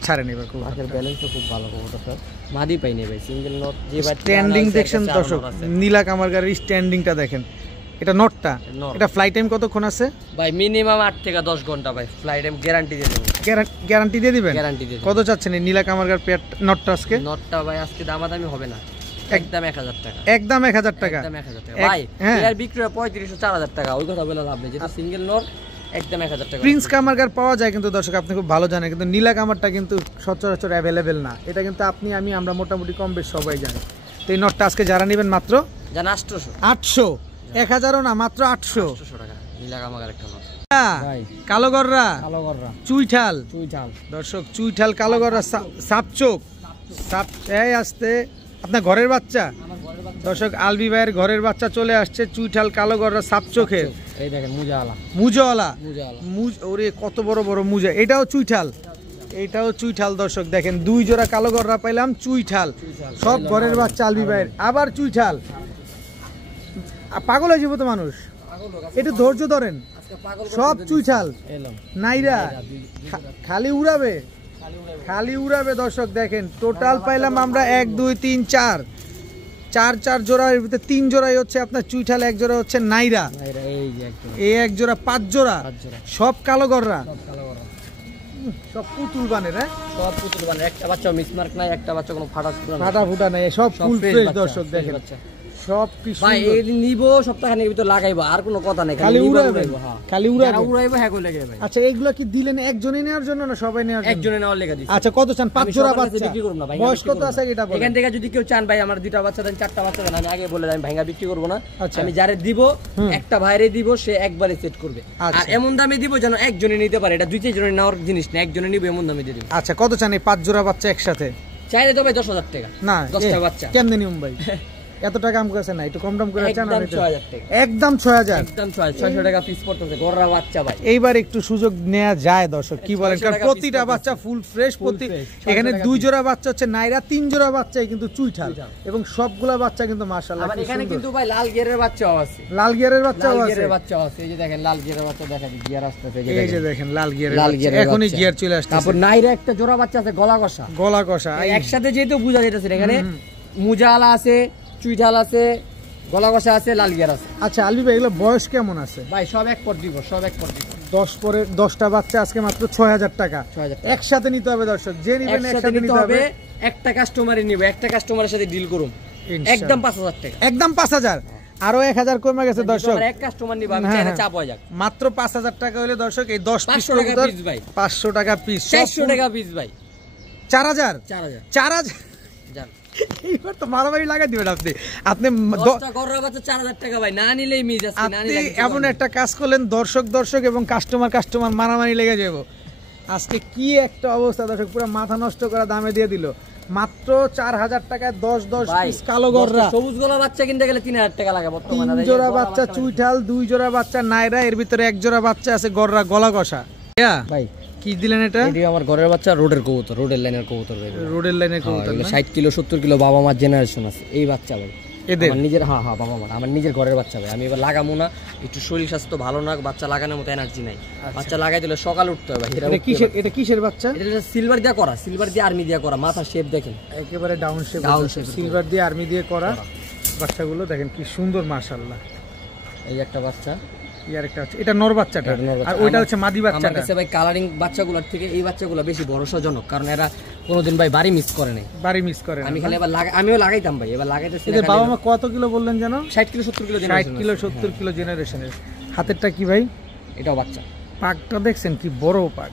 ছাড়ে নেবে পাকের ব্যালেন্সও খুব ভালো কবুতরটা, মাদি পাই নেবে সিঙ্গেল নট। যে স্ট্যান্ডিং দেখছেন দর্শক, নীলা কামারগারের স্ট্যান্ডিংটা দেখেন। এটা নটটা, এটা ফ্লাইট টাইম কতক্ষণ আছে ভাই? মিনিমাম 8 থেকে 10 ঘন্টা ভাই, ফ্লাইট টাইম গ্যারান্টি দিয়ে দেব। গ্যারান্টি দিয়ে দিবেন? গ্যারান্টি দিয়ে। কত চাচ্ছেন এই নীলা কামারগার পেয়ার নটটা আজকে? নটটা ভাই আজকে দামাদামি হবে না, একদম 1000 টাকা, একদম 1000 টাকা, একদম 1000 টাকা ভাই। এর বিক্রি হয় 3500-4000 টাকা, ওই কথা বলে লাভ নেই, যেটা সিঙ্গেল নর একদম 1000 টাকা। প্রিন্স কামারগার পাওয়া যায় কিন্তু দর্শক আপনি খুব ভালো জানেন, কিন্তু নীলা কামারটা কিন্তু সচরাচর অ্যাভেলেবেল না। এটা কিন্তু আপনি আমরা মোটামুটি কম বেশ সবাই জানি। তো এই নটটা আজকে যারা নেবেন মাত্র জান 800, 1000ও না, মাত্র 800 টাকা। নীলা কামারগার একটা নট ভাই, কালোগররা, চুইঠাল দর্শক, চুইঠাল কালোগররা, সাপচোক, এই আসতে আপনার ঘরের বাচ্চা দর্শক, আলবি ভাইয়ের ঘরের বাচ্চা চলে আসছে, চুইঠাল কালোগররা সাপচোখের। এই দেখেন মুজাওয়ালা, ওরে কত বড় বড় মুজা। এটাও চুইঠাল, এইটাও চুইঠাল দর্শক দেখেন, 2 জোড়া কালোগররা পাইলাম, চুইঠাল সব ঘরের বাচ্চা আলবি ভাইয়ের। আবার চুইঠাল, পাগল হয়ে যাবো তো মানুষ, একটু ধৈর্য ধরেন। সব চুইঠাল নাইরা, খালি উড়াবে দর্শক দেখেন। টোটাল পাইলাম আমরা 1 2 3 4 জোড়া, এর ভিতরে 3 জোড়াই হচ্ছে আপনার চুইঠাল, 1 জোড়া হচ্ছে নাইরা, এই 1 জোড়া 5 জোড়া, সব কালোগররা, সব পুতুল বানের। সব পুতুল বানের, একটা বাচ্চা মিসমার্ক নাই, একটা বাচ্চা কোনো ফাটা ফুটা নাই, সব ফুল ফ্রেশ দর্শক দেখেন। সব ভাই এই নিব সপ্তাহখানেক ভিতর লাগাইবো, আর কোনো কথা নাই, খালি উড়াইবো, খালি উড়াইবো। হ্যাঁ কই লাগে ভাই। আচ্ছা এইগুলা কি দিলেন একজনই নেওয়ার জন্য না সবাই নেওয়ার জন্য? একজনে নেওয়ার লেখা দিছি। আচ্ছা কত চান? 5 জোড়া বাচ্চা বিক্রি করব না ভাই, বয়স কত আছে এটা বলেন। এখান থেকে যদি কেউ চান ভাই আমার 2টা বাচ্চা দেন, 4টা বাচ্চা দেন, আমি আগে বলে দেন ভাইঙ্গা বিক্রি করব না। আমি যারে দিব একটা ভাইরে দিব, সে একবারে সেট করবে, আর এমন দামে দিব যেন একজনে নিতে পারে। এটা 2-4 জনে নেওয়ার জিনিস না, একজনে নিব এমন দামে দিয়ে দিব। আচ্ছা কত চান এই 5 জোড়া বাচ্চা একসাথে? চাইলে তো ভাই 10,000 টাকা। না 10টা বাচ্চা কেমনে নিম ভাই? এত টাকা আম কাছে না, একটু কম দাম করে চান? একদম 6000 টাকা, একদম 6000, একদম 600 টাকা পিস পড়তেছে গররা বাচ্চা ভাই। এইবার একটু সুযোগ নেওয়া যায় দর্শক, কি বলেন? কারণ প্রতিটা বাচ্চা ফুল ফ্রেশ, এখানে 2 জোড়া বাচ্চা হচ্ছে নাইরা, 3 জোড়া বাচ্চাই কিন্তু চুইঠাল, এবং সবগুলা বাচ্চা কিন্তু মাশাআল্লাহ। আবার এখানে কিন্তু ভাই লাল গিয়ারের বাচ্চাও আছে, লাল গিয়ারের বাচ্চাও আছে, এই যে দেখেন লাল গিয়ারের বাচ্চা দেখা দিই, গিয়ার আসছে, এই যে দেখেন লাল গিয়ারের বাচ্চা, এখনই গিয়ার চলে আসছে। তারপর নাইরা একটা জোড়া বাচ্চা আছে গলা কষা, একসাথে যেহেতু বুঝা যাইতেছে এখানে মুজালা আছে, চুইঠাল আছে, গলা কষা আছে, লাল গিয়ার আছে। আচ্ছা আলবি ভাই এগুলো বয়স কেমন আছে ভাই? সব এক পর দিব, সব এক পর দিব। 10টা বাচ্চা আজকে মাত্র 6000 টাকা। একসাথে নিতে হবে দর্শক, যে নেবেন একসাথে নিতে হবে। একটা কাস্টমারই নিব, একটা কাস্টমারের সাথে ডিল করুম, একদম 5000 টাকা, একদম 5000। আরো 1000 কমে গেছে দর্শক, এক কাস্টমার নিব আমি চাইনা চাপ হয়ে যাক। মাত্র 5000 টাকা হলে দর্শক এই 10 পিস 500 টাকা পিস ভাই, 500 টাকা পিস, 400 টাকা পিস ভাই, 4000 জান এইবার তো মারামারি লাগাই দিবেন আপনি। আপনি 10টা গররা বাচ্চা 4000 টাকা ভাই, না নিলেই মিস আছে, না নিলে এমন একটা কাজ করলেন দর্শক এবং কাস্টমার মারামারি লেগে যাবো। আজকে কি একটা অবস্থা দর্শক, পুরো মাথা নষ্ট করা দামে দিয়ে দিল। মাত্র 4000 টাকায় 10 পিস কালো গররা। সবুজ গলা বাচ্চা কিনতে গেলে 3000 টাকা লাগে বর্তমানে। 3 জোড়া বাচ্চা চুইঠাল, 2 জোড়া বাচ্চা নাইরা, এর ভিতরে 1 জোড়া বাচ্চা আছে গররা গলা কষা। ভাই কি দিলেন এটা? এটা আমার ঘরের বাচ্চা, রোডের কবুতর, রোডের লাইনের কবুতর ভাই, রোডের লাইনের কবুতর। 60 কিলো 70 কিলো বাবা মার জেনারেশন আছে এই বাচ্চা ভাই, এদের আমার নিজের। হ্যাঁ বাবা মার, আমার নিজের ঘরের বাচ্চা ভাই। আমি এবার লাগামো না, একটু শরীর স্বাস্থ্য ভালো না, বাচ্চা লাগানোর মতো এনার্জি নাই। বাচ্চা লাগাই দিলে সকাল উঠতে হবে। এটা কিসের বাচ্চা? এটা সিলভার দিয়ে করা, সিলভার দিয়ে আর্মি দিয়ে করা, মাথা শেপ দেখেন একেবারে ডাউন শেপ, সিলভার দিয়ে আর্মি দিয়ে করা বাচ্চাগুলো দেখেন কি সুন্দর মাশাআল্লাহ। এই একটা বাচ্চা, এটা নর বাচ্চাটা, আর ওইটা হচ্ছে মাদি বাচ্চাটা। আমার কাছে ভাই কালারিং বাচ্চাগুলোর থেকে এই বাচ্চাগুলো বেশি ভরসাজনক, কারণ এরা কোনোদিন ভাই বাড়ি মিস করে নাই। বাড়ি মিস করে আমি খালি এবার আমিও লাগাইতাম ভাই, এবার লাগাইতেছি। এদের বাবা মা কত কিলো বললেন জানো? 60 কিলো 70 কিলো, 60 কিলো 70 কিলো জেনারেশনের। হাতেরটা কি ভাই? এটাও বাচ্চা। পাকটা দেখছেন কি বড় পাক,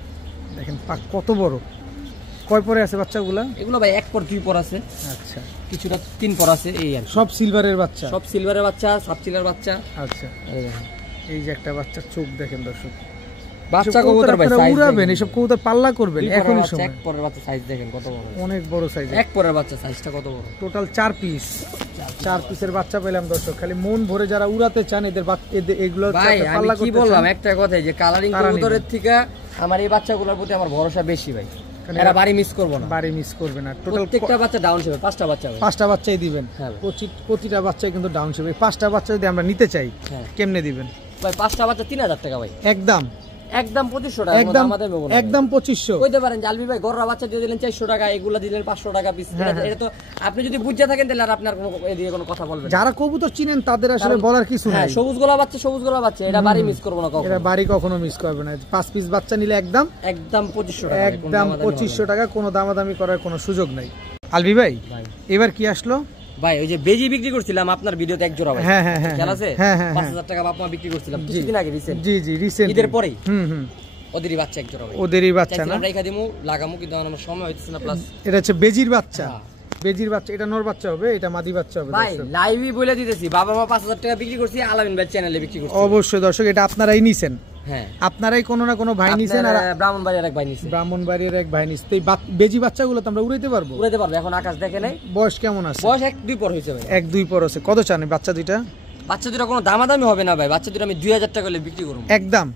দেখেন পাক কত বড়। কয় পরে আছে বাচ্চাগুলা? এগুলো ভাই 1 পর 2 পর আছে, আচ্ছা কিছুটা 3 পর আছে, এই আর সব সিলভারের বাচ্চা, সব সিলভারের বাচ্চা, সাব সিলভার বাচ্চা। আচ্ছা এই যে একটা বাচ্চার চোখ দেখেন দর্শক, বাচ্চা কবুতর ভাই সাইজ উড়াবেন, এসব কবুতর পাল্লা করবেন এখনই সময়। এক পরের বাচ্চা সাইজ দেখেন কত বড়, অনেক বড় সাইজ। এক পরের বাচ্চা সাইজটা কত বড়। টোটাল 4 পিস, 4 পিসের বাচ্চা পেলাম দর্শক। খালি মন ভরে যারা উড়াতে চান এদের এগুলো পাল্লা করতে। কি বললাম একটা কথাই, যে কালারিং কবুতরের থেকে আমার এই বাচ্চাগুলোর প্রতি আমার ভরসা বেশি ভাই। এরা বাড়ি মিস করব না, বাড়ি মিস করবে না। টোটাল প্রত্যেকটা বাচ্চা ডাউন শেপে, 5টা বাচ্চা, 5টা বাচ্চাই দিবেন। প্রতিটা বাচ্চাই কিন্তু ডাউন শেপে। 5টা বাচ্চা যদি আমরা নিতে চাই কেমনে দিবেন ভাই? 5টা বাচ্চা 3000 টাকা ভাই, একদম 2500 টাকা, একদম 2500 কইতে পারেন। যে আলবি ভাই গররা বাচ্চা দিয়ে দিলেন 400 টাকা, এগুলা দিলেন 500 টাকা পিস। এটা তো আপনি যদি বুঝে থাকেন তাহলে আর আপনার কোনো এদিকে কোনো কথা বলবেন। যারা কবুতর চিনেন তাদের আসলে বলার কিছু নাই। সবুজ গলা বাচ্চা, এটা বাড়ি মিস করব না কখনো, এটা বাড়ি কখনো মিস করবে না। 5 পিস বাচ্চা নিলে একদম 2500 টাকা, একদম 2500 টাকা, কোনো দামাদামি করার কোনো সুযোগ নাই। আলবি ভাই এবার কি আসলো ভাই? ওই যে বেজি বিক্রি করছিলাম আপনার ভিডিওতে, এক জোড়া ভাই। হ্যাঁ খেয়াল আছে? 5000 টাকা বাপ মা বিক্রি করছিলাম কিছুদিন আগে, রিসেন্ট। জি রিসেন্ট, ঈদের পরেই। ওদেরই বাচ্চা এক জোড়া ভাই, ওদেরই বাচ্চা না? রেখা দিমু লাগামু, কিন্তু আমার সময় হইতেছে না। প্লাস এটা হচ্ছে বেজির বাচ্চা, বেজির বাচ্চা। এটা নর বাচ্চা হবে, এটা মাদি বাচ্চা হবে ভাই। লাইভই বলে দিতেছি, বাবা মা 5000 টাকা বিক্রি করছি, আলামিন ভাই চ্যানেলে বিক্রি করছি। অবশ্যই দর্শক, এটা আপনারাই নিছেন। হ্যাঁ আপনারাই কোনো না কোনো ভাই নিছেন, আর ব্রাহ্মণবাড়িয়ার এক ভাই নিছে, ব্রাহ্মণবাড়িয়ার এক ভাই নিছে। এই বেজি বাচ্চাগুলো তো আমরা উড়াইতে পারবো? এখন আকাশ দেখে নাই। বয়স কেমন আছে? বয়স 1-2 পর হইছে ভাই, 1-2 পর আছে। কত চান বাচ্চা দুইটা? বাচ্চা দুটো কোনো দামাদামি হবে না ভাই, বাচ্চা দুটো আমি 2000 টাকা করে বিক্রি করব। একদম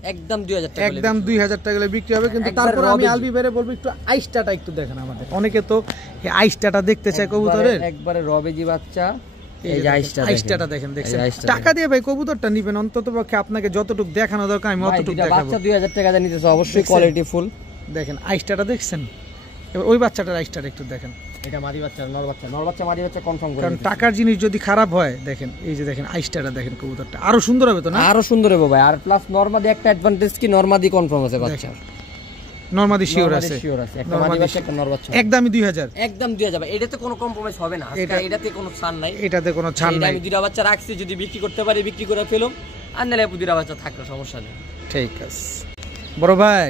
2000 টাকা, একদম 2000 টাকা করে বিক্রি হবে। কিন্তু তারপর আমি আলবি বেরে বলবো একটু আইসটাটা একটু দেখেন আমাদের। অনেকে তো এই আইসটাটা দেখতে চায় কবুতরের, একবারে রবেজি বাচ্চা। এই যে আইসটাটা দেখেন, দেখছেন? টাকা দিয়ে ভাই কবুতরটা নিবেন, অন্ততপক্ষে আপনাকে যতটুকু দেখানো দরকার আমি অতটুকু দেখাবো। বাচ্চা 2000 টাকা দিয়ে নিতেছে, অবশ্যই কোয়ালিটি ফুল। দেখেন আইসটাটা দেখছেন? এবার ওই বাচ্চাটার আইসটাটা একটু দেখেন। এটা মাদি বাচ্চা, নর বাচ্চা মাদি বাচ্চা কনফার্ম করে। কারণ টাকার জিনিস যদি খারাপ হয়, দেখেন এই যে দেখেন আইসটাটা দেখেন, কবুতরটা আরো সুন্দর হবে তো না? আরো সুন্দর হবে ভাই। আর প্লাস নরমাদি একটা অ্যাডভান্টেজ কি, নরমাদি কনফার্ম আছে বাচ্চা, নরমাদি শিওর আছে। একটা মাদি বাচ্চা একটা নর বাচ্চা, একদমই 2000, একদম 2000 ভাই। এটাতে কোনো কম্প্রোমাইজ হবে না, এটাতে কোনো ছাড় নাই, এটাতে কোনো ছাড় নাই। আমি দুইটা বাচ্চা রাখছি, যদি বিক্রি করতে পারি বিক্রি করে ফেলুম, আর নালে দুইটা বাচ্চা থাকলো সমস্যা নেই। ঠিক আছে বড় ভাই।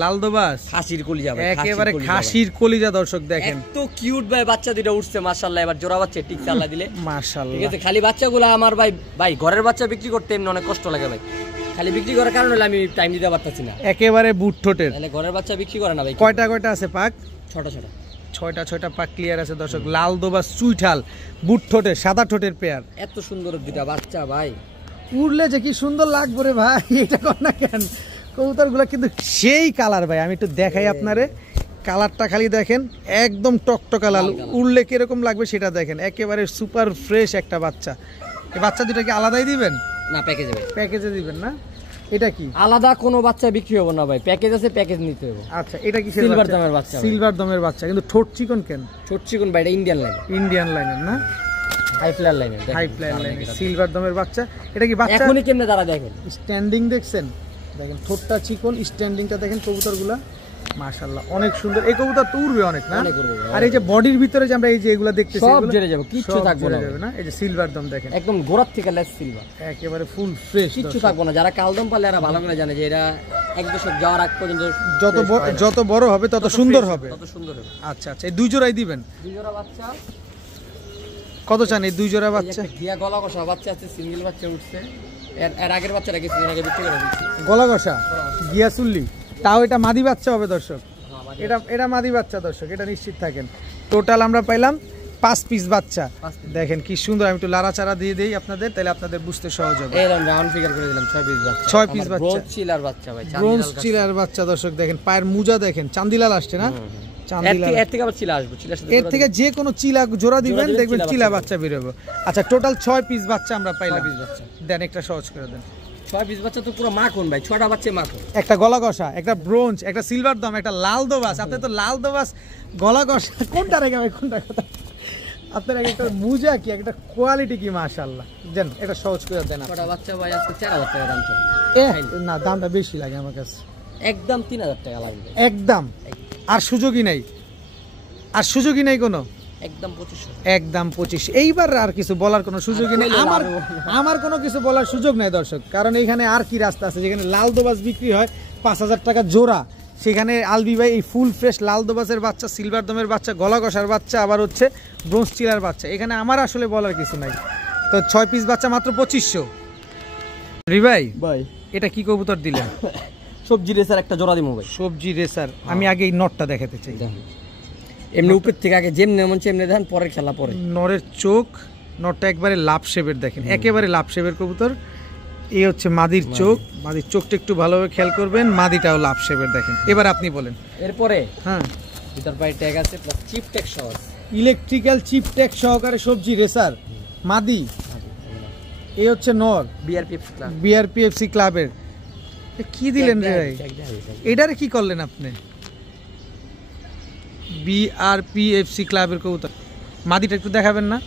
লালদোবাস খাসির কলিজা ভাই, একেবারে খাসির কলিজা। দর্শক দেখেন এত কিউট ভাই, বাচ্চা দুটো উঠছে মাশাআল্লাহ। এবার জোড়া বাচ্চা ঠিক আল্লাহ দিলে মাশাআল্লাহ। ঠিক আছে, খালি বাচ্চাগুলো আমার ভাই ঘরের বাচ্চা বিক্রি করতে এমনি অনেক কষ্ট লাগে ভাই, খালি বিক্রি করার কারণে আমি টাইম দিতে পারতাছি না। একেবারে বুট ঠোঁটের, তাহলে ঘরের বাচ্চা বিক্রি করে না ভাই। কয়টা আছে পাক? ছয়টা পাক ক্লিয়ার আছে দর্শক। লালদোবাস চুইঠাল, বুট ঠোঁটের, সাদা ঠোঁটের পেয়ার। এত সুন্দর দুটা বাচ্চা ভাই, উড়লে যে কি সুন্দর লাগবে রে ভাই, এটা কর না কেন? কবুতরগুলো কিন্তু সেই কালার ভাই, আমি একটু দেখাই আপনারে। কালারটা খালি দেখেন, একদম টকটকা লাল। উড়লে কিরকম লাগবে সেটা দেখেন, একেবারে সুপার ফ্রেশ একটা বাচ্চা। এই বাচ্চা দুটো কি আলাদাই দিবেন না? প্যাকেজে দিবেন না? এটা কি আলাদা কোনো বাচ্চা বিক্রি হবে না ভাই, প্যাকেজ আছে, প্যাকেজ নিতে হবে। আচ্ছা, এটা কি সিলভার দামের বাচ্চা? সিলভার দামের বাচ্চা, কিন্তু ঠোঁট চিকন কেন? ঠোঁট চিকন ভাই, এটা ইন্ডিয়ান লাইনের না, হাই ফ্লায়ার লাইনের সিলভার দামের বাচ্চা। এটা কি বাচ্চা এখনই কেমনে দাঁড়া দেখেন, স্ট্যান্ডিং দেখছেন? দেখেন ঠোঁটটা চিকন, স্ট্যান্ডিংটা দেখেন কবুতরগুলা মাশাআল্লাহ অনেক সুন্দর। এই কবুতর তো উড়বে অনেক না? আর এই যে বডির ভিতরে যে আমরা এই যে এগুলা দেখতেছি সব জেরে যাবে, কিচ্ছু থাকবে না। এই যে সিলভার দম দেখেন একদম গোড়ার থেকে লেস সিলভার, একেবারে ফুল ফ্রেশ, কিচ্ছু থাকবে না। যারা কালদম পালে এরা ভালো করে জানে যে এরা এক দশক যাওয়ার আগ পর্যন্ত যত বড় হবে তত সুন্দর হবে, তত সুন্দর হবে। আচ্ছা আচ্ছা, এই দুই জোড়াই দিবেন? দুই জোড়া বাচ্চা কত চান এই দুই জোড়া বাচ্চা? গিয়া গলা কষা বাচ্চা আছে, সিঙ্গেল বাচ্চা উঠছে, এর আগের বাচ্চাটা কিছুদিন আগে বিক্রি করে দিচ্ছি। গলা কষা গিয়া চুল্লি, তাও এটা মাদি বাচ্চা হবে দর্শক, এটা মাদি বাচ্চা দর্শক, এটা নিশ্চিত থাকেন। টোটাল আমরা পাইলাম 5 পিস বাচ্চা। দেখেন কি সুন্দর, আমি একটু লাড়াচাড়া দিয়ে দেই আপনাদের, তাহলে আপনাদের বুঝতে সহজ হবে। এরকম রাউন্ড ফিগার করে দিলাম 6 পিস বাচ্চা, 6 পিস বাচ্চা, ব্রোঞ্জ চিলার বাচ্চা ভাই, ব্রোঞ্জ চিলার বাচ্চা দর্শক। দেখেন পায়ের মুজা দেখেন, চান্দিলাল আসছে না? এর থেকে আবার চিলা আসবে, এর থেকে যে কোনো চিলা জোড়া দিবেন দেখবেন চিলা বাচ্চা বের হবে। আচ্ছা টোটাল 6 পিস বাচ্চা আমরা পাইলাম। দেন একটা সহজ করে দেন। 6 পিস বাচ্চা তো পুরো মাখন ভাই, 6টা বাচ্চা মাখন। একটা গলা কষা, একটা ব্রোঞ্জ, একটা সিলভার দম, একটা লাল দোবাস। আপনি তো লাল দোবাস গলা কষা কোনটা রেখে ভাই, কোনটা কথা আপনার একটা মুজা কি, একটা কোয়ালিটি কি মাশাআল্লাহ। দেন এটা সহজ করে দেন। 6টা বাচ্চা ভাই আজকে 4000 টাকা দাম চলে। না দামটা বেশি লাগে আমার কাছে, একদম 3000 টাকা লাগবে একদম। আর সুযোগই নাই, আর সুযোগই নাই কোনো, একদম 2500, একদম 25। এইবার আর কিছু বলার কোনো সুযোগই নেই, আমার কোনো কিছু বলার সুযোগ নাই দর্শক, কারণ এইখানে আর কি রাস্তা আছে? যেখানে লাল দোবাস বিক্রি হয় 5000 টাকা জোড়া, সেখানে আলবি ভাই এই ফুল ফ্রেশ লাল দোবাসের বাচ্চা, সিলভার দমের বাচ্চা, গলা কষার বাচ্চা, আবার হচ্ছে ব্রোঞ্জ চিলার বাচ্চা। এখানে আমার আসলে বলার কিছু নাই। তো 6 পিস বাচ্চা মাত্র 2500। রিভাই ভাই এটা কি কবুতর দিলেন? সবজি রেসার একটা জোড়া দিমু ভাই, সবজি রেসার। আমি আগে এই নটটা দেখাতে চাই। এমনি উপর থেকে আগে যেমনি মন চেমনে দেন, পরের খেলা পরে। নরের চোখ, নটটা একবারে লাভ শেপের দেখেন, একেবারে লাভ শেপের কবুতর। এই হচ্ছে মাদির চোখ, মাদির চোখটা একটু ভালোভাবে খেয়াল করবেন, মাদিটাও লাভ শেপের দেখেন। এবার আপনি বলেন। এরপরে হ্যাঁ ভিতর পায়ে ট্যাগ আছে, প্লাস চিপ ট্যাগ সহ, ইলেকট্রিক্যাল চিপ ট্যাগ সহকারে সবজি রেসার মাদি। এই হচ্ছে নর, বিআরপিএফসি ক্লাবের। কি দিলেন রে ভাই? এটারে কি করলেন আপনি? বিআরপিএফসি ক্লাবের কবুতর। মাদিটা একটু দেখাবেন না?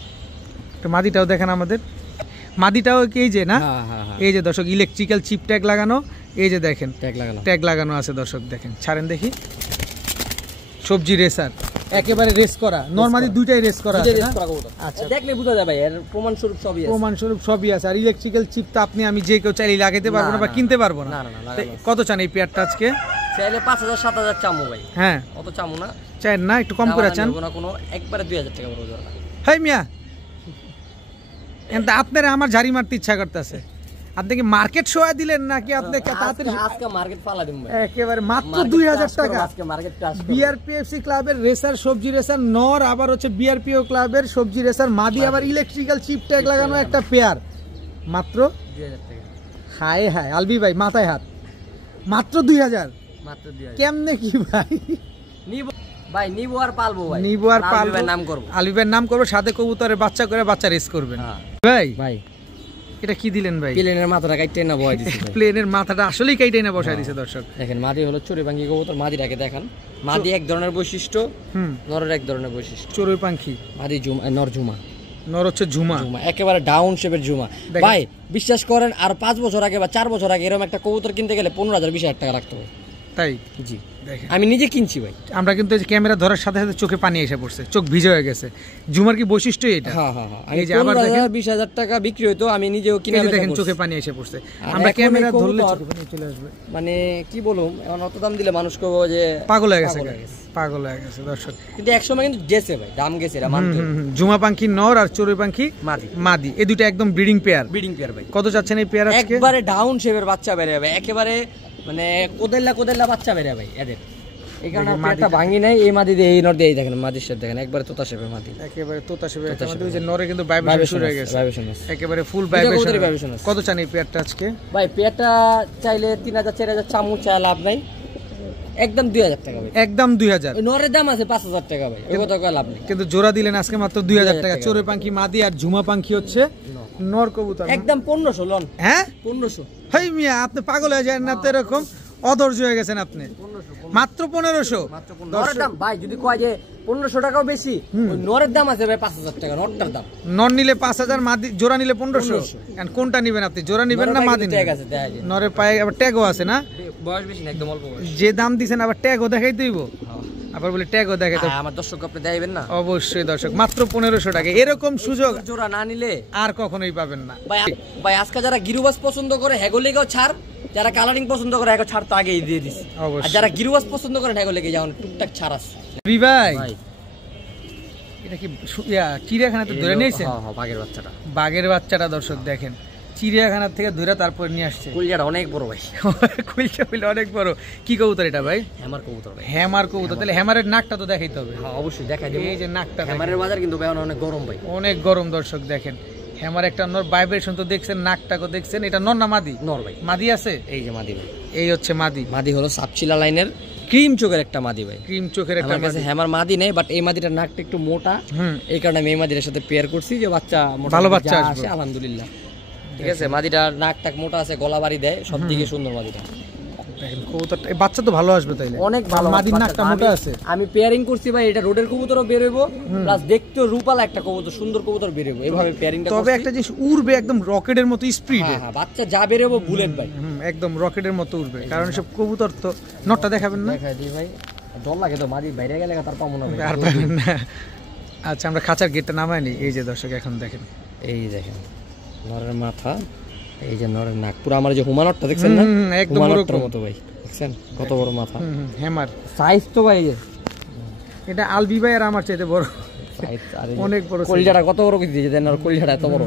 মাদিটাও দেখেন আমাদের, মাদিটাও এই যে না, এই যে দর্শক ইলেকট্রিক্যাল চিপ ট্যাগ লাগানো, এই যে দেখেন ট্যাগ লাগানো আছে দর্শক, দেখেন ছাড়েন দেখি। সবজি রেসার একেবারে রেস করা, নরমালি দুইটাই রেস করা আছে না? আচ্ছা দেখলে বোঝা যাবে, এর প্রমাণ স্বরূপ সবই আছে। আর ইলেকট্রিক্যাল চিপ তো আপনি আমি যে কেউ চাইলে লাগাইতে পারবো না বা কিনতে পারবো না। কত চান এই পেয়ারটা আজকে? চাইলে 5000 7000 চামু ভাই। হ্যাঁ অত চামু না, চাই না, একটু কম করে চান না, কোনো একবারে 2000 টাকা বড় জোড়া। হাই মিয়া, এন্ড আপনারা আমার ঝাড়ি মারতে ইচ্ছা করতেছে। আপনি কি মার্কেট শোয়া দিলেন নাকি? আপনি তাড়াতাড়ি আজকে মার্কেট ফালা দিন ভাই, একেবারে মাত্র 2000 টাকা। আজকে মার্কেট ক্লাস বিআরপিএফসি ক্লাবের রেসার সবজি রেসার নর, আবার হচ্ছে বিআরপিও ক্লাবের সবজি রেসার মাদি, আবার ইলেকট্রিক্যাল চিপ ট্যাগ লাগানো একটা পেয়ার, মাত্র 2000 টাকা। হায় হায় আলবি ভাই মাথায় হাত, মাত্র 2000। মাত্র 2000 কেমনে কি ভাই? নিব ভাই, নিব আর পালবো ভাই, নিব আর পালবো, নাম করব, আলবি ভাইয়ের নাম করব, সাথে কবুতরের বাচ্চা করে বাচ্চা রেস করবেন। ভাই ভাই এটা কি দিলেন ভাই? প্লেনের মাথাটা কাটতে না বয় দিছে, প্লেনের মাথাটা আসলেই কাইটে না বসায় দিছে দর্শক। দেখেন মাদি হলো চড়ুইপাখি কবুতর, মাদিটাকে দেখেন, মাদি এক ধরনের বৈশিষ্ট্য, নরের এক ধরনের বৈশিষ্ট্য। চড়ুইপাখি মাদি ঝুমা, নর ঝুমা, নর হচ্ছে ঝুমা, একেবারে ডাউন শেপের ঝুমা ভাই। বিশ্বাস করেন আর 5 বছর আগে বা 4 বছর আগে এরকম একটা কবুতর কিনতে গেলে 15,000-20,000 টাকা লাগতো। তাই জি, আমি নিজে কিনছি ভাই। আমরা কিন্তু ক্যামেরা ধরার সাথে সাথে চোখে পানি এসে পড়ছে, চোখ ভিজে হয়ে গেছে। ঝুমার কি বৈশিষ্ট্য এটা? এই যে আবার 20,000 টাকা বিক্রি হতো, আমি নিজেও কিনে দেখেন চোখে পানি এসে পড়ছে। আমরা ক্যামেরা ধরলে চোখে পানি চলে আসবে। মানে কি বলুম, এখন অত দাম দিলে মানুষ কবে যে পাগল হয়ে গেছে, পাগল হয়ে গেছে দর্শক। কিন্তু একসময় কিন্তু গেছে ভাই, দাম গেছে এটা মানতে। ঝুমা পাখি নর আর চড়ুইপাখি মাদি, এই দুটো একদম ব্রিডিং পেয়ার। ভাই কত চাচ্ছেন এই পেয়ার আজকে? একবারে ডাউন শেপের বাচ্চা বের হবে, একেবারে মানে কোদেল্লা বাচ্চা বের হবে ভাই এদের। এখানে একটা ভাঙি নাই, এই মাদি দিয়ে এই নর দিয়ে দেখেন, মাদির সাথে দেখেন একবারে তোতা শেপের মাদি, একেবারে তোতা শেপের একটা মাদি। ওই যে নরে কিন্তু ভাইব্রেশন শুরু হয়ে গেছে, একেবারে ফুল ভাইব্রেশন। কত চান এই পেয়ারটা আজকে? ভাই পেয়ারটা চাইলে 3000-4000 চামু চাই, লাভ নাই, একদম 2000 টাকা ভাই, একদম 2000। নরের দাম আছে 5000 টাকা ভাই, ওই কথা কয় লাভ নেই। কিন্তু জোড়া দিলেন আজকে মাত্র 2000 টাকা। চড়ুইপাখি মাদি আর ঝুমা পাখি হচ্ছে নর কবুতর, একদম 1500 লন। হ্যাঁ 1500। হেই মিয়া আপনি পাগল হয়ে যান না তো, এরকম অধৈর্য হয়ে গেছেন আপনি। মাত্র 1500 মাত্র 1500 নরের দাম ভাই যদি কয় যে 1500 টাকাও বেশি ওই নরের দাম আছে ভাই 5000 টাকা নরটার দাম নর নিলে 5000 মাদি জোড়া নিলে 1500 এন্ড কোনটা নেবেন আপনি জোড়া নেবেন না মাদি ট্যাগ আছে দেখা যায় নরের পায়ে আবার ট্যাগও আছে না বয়স বেশি না একদম অল্প বয়স যে দাম দিবেন আবার ট্যাগও দেখাই দিব আবার বলে ট্যাগও দেখাই তো আমার দর্শক আপনি দেখাবেন না অবশ্যই দর্শক মাত্র 1500 টাকা এরকম সুযোগ জোড়া না নিলে আর কখনোই পাবেন না ভাই আজকে যারা গিরুবাস পছন্দ করে হেগোলেগেও ছাড় যারা কালারিং পছন্দ করে হেগো ছাড় তো আগেই দিয়ে দিছি আর যারা গিরুবাস পছন্দ করে হেগোলেগে যাও টুকটাক ছাড় আছে ভাই এটা কি চিড়িয়াখানা তো ধরে নিয়েছেন হ্যাঁ বাঘের বাচ্চাটা দর্শক দেখেন চিড়িয়াখানা থেকে ধরে তারপর নিয়ে আসছে কুলজাটা অনেক বড় ভাই কুলজা হইলে অনেক বড় কি কবুতর এটা ভাই হ্যামার কবুতর ভাই হ্যামার কবুতর তাহলে হ্যামারের নাকটা তো দেখাইতে হবে হ্যাঁ অবশ্যই দেখাই দেব এই যে নাকটা হ্যামারের বাজার কিন্তু ভাই অনেক গরম ভাই অনেক গরম দর্শক দেখেন হ্যামার একটা নর ভাইব্রেশন তো দেখছেন নাকটাকে দেখছেন এটা নর না মাদি নর ভাই মাদি আছে এই যে মাদি ভাই এই হচ্ছে মাদি মাদি হলো সাপচিলা লাইনের ক্রিম চোখের একটা মাদি ভাই ক্রিম চোখের একটা মাদি হ্যামার মাদি নেই বাট এই মাদিটার নাকটা একটু মোটা এই কারণে আমি এই মাদিটার সাথে পেয়ার করছি যে বাচ্চা ভালো বাচ্চা আসে আলহামদুলিল্লাহ ঠিক আছে মাদিটার নাকটা মোটা আছে গলা বাড়ি দেয় সব দিকে সুন্দর মাদিটা দেখেন কবুতরটা এই বাচ্চা তো ভালো আসবে তাইলে অনেক ভালো মাদির নাকটা মোটা আছে আমি পেয়ারিং করছি ভাই এটা রোডের কবুতরও বের হইবো প্লাস দেখতেও রূপাল একটা কবুতর সুন্দর কবুতর বের হইবো এইভাবে পেয়ারিংটা তবে একটা জিনিস উড়বে একদম রকেটের মতো স্পিডে হ্যাঁ বাচ্চা যা বের হইবো বুলেট ভাই একদম রকেটের মতো উড়বে কারণ সব কবুতর তো নটটা দেখাবেন না দেখাই দিই ভাই ডর লাগে তো মাদি বাইরে গেলে তার পাবো না আর পাবেন না আচ্ছা আমরা খাঁচার গেটটা নামাই নি এই যে দর্শক এখন দেখেন এই দেখেন নরের মাথা এই যে নরের নাক পুরো আমার যে হুমানটটা দেখছেন না একদম হুমানটটার মতো ভাই দেখছেন কত বড় মাথা হ্যামার সাইজ তো ভাই এটা আলবি ভাই আর আমার চাইতে বড় অনেক বড় কলিজাটা কত বড় করে দিয়েছে দেন আর কলিজাটা এত বড়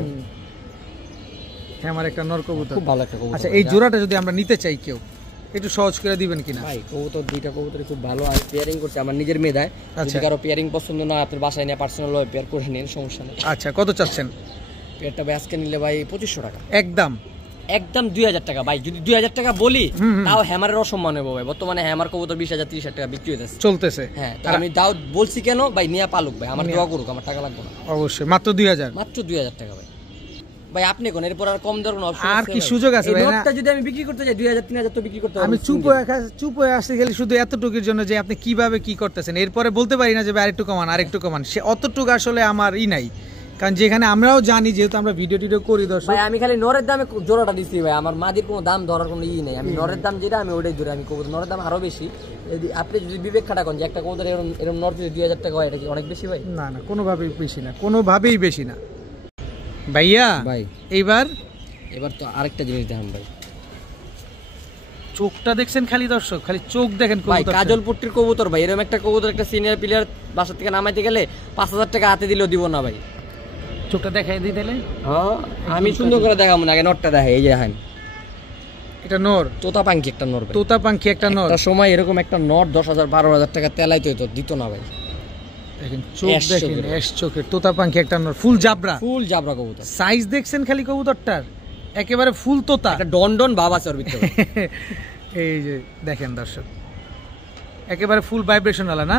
হ্যামার একটা নর কবুতর খুব ভালো একটা কবুতর আচ্ছা এই জোড়াটা যদি আমরা নিতে চাই কেউ একটু সহজ করে দিবেন কিনা ভাই কবুতর দুইটা কবুতর খুব ভালো আর পেয়ারিং করছে আমার নিজের মেয়েদায় যদি কারো পেয়ারিং পছন্দ না আপনার বাসায় নিয়ে পার্সোনাল ভাবে পেয়ার করে নিন সমস্যা নেই আচ্ছা কত চাচ্ছেন পেয়ারটা ভাই আজকে নিলে ভাই 2500 টাকা একদম 2000 টাকা ভাই যদি 2000 টাকা বলি তাও হ্যামারের অসম্মান হবে ভাই বর্তমানে হ্যামার কবুতর 20000 30000 টাকা বিক্রি হইতেছে চলতেছে হ্যাঁ তো আমি দাও বলছি কেন ভাই নিয়া পালুক ভাই আমার দোয়া করুক আমার টাকা লাগবে না অবশ্যই মাত্র 2000 মাত্র 2000 টাকা ভাই ভাই আপনি কোন এরপর আর কম ধরুন অপশন আর কি সুযোগ আছে ভাই না যদি আমি বিক্রি করতে যাই 2000 3000 তো বিক্রি করতে আমি চুপ হয়ে আসতে গেলে শুধু এতটুকুর জন্য যে আপনি কিভাবে কি করতেছেন এরপরে বলতে পারি না যে আরেকটু কমান সে অতটুকু আসলে আমার নাই কারণ যেখানে আমরাও জানি যেহেতু আমরা ভিডিও করি দর্শক ভাই আমি খালি নরের দামে জোড়াটা দিছি ভাই আমার মাদির কোনো দাম ধরার কোনো নাই আমি নরের দাম যেটা আমি ওইটাই ধরে আমি কবুতর নরের দাম আরো বেশি যদি আপনি যদি বিবেক খাটা করেন যে একটা কবুতর এরকম নর যদি 2000 টাকা হয় এটা কি অনেক বেশি ভাই না কোনোভাবেই বেশি না ভাইয়া ভাই এবার তো আরেকটা জিনিস দেখান ভাই চোখটা দেখছেন খালি দর্শক খালি চোখ দেখেন ভাই কাজলপট্টির কবুতর ভাই এরকম একটা কবুতর একটা সিনিয়র প্লেয়ার বাসা থেকে নামাইতে গেলে 5000 টাকা হাতে দিলেও দিব না ভাই চোখটা দেখাই দিই তাহলে হ্যাঁ আমি সুন্দর করে দেখাবো না আগে নরটা দেখাই এই যে দেখেন এটা নর তোতাপাঙ্কি একটা নর তোতাপাঙ্কি একটা নর একটা সময় এরকম একটা নর 10000 12000 টাকা তেলাইতো তো দিত না ভাই দেখেন চোখ দেখেন এস চোখের তোতাপাঙ্কি একটা নর ফুল জাবরা কবুতর সাইজ দেখছেন খালি কবুতরটার একেবারে ফুল তোতা একটা ডন ভাব আছে ওর ভিতরে এই যে দেখেন দর্শক একেবারে ফুল ভাইব্রেশন वाला না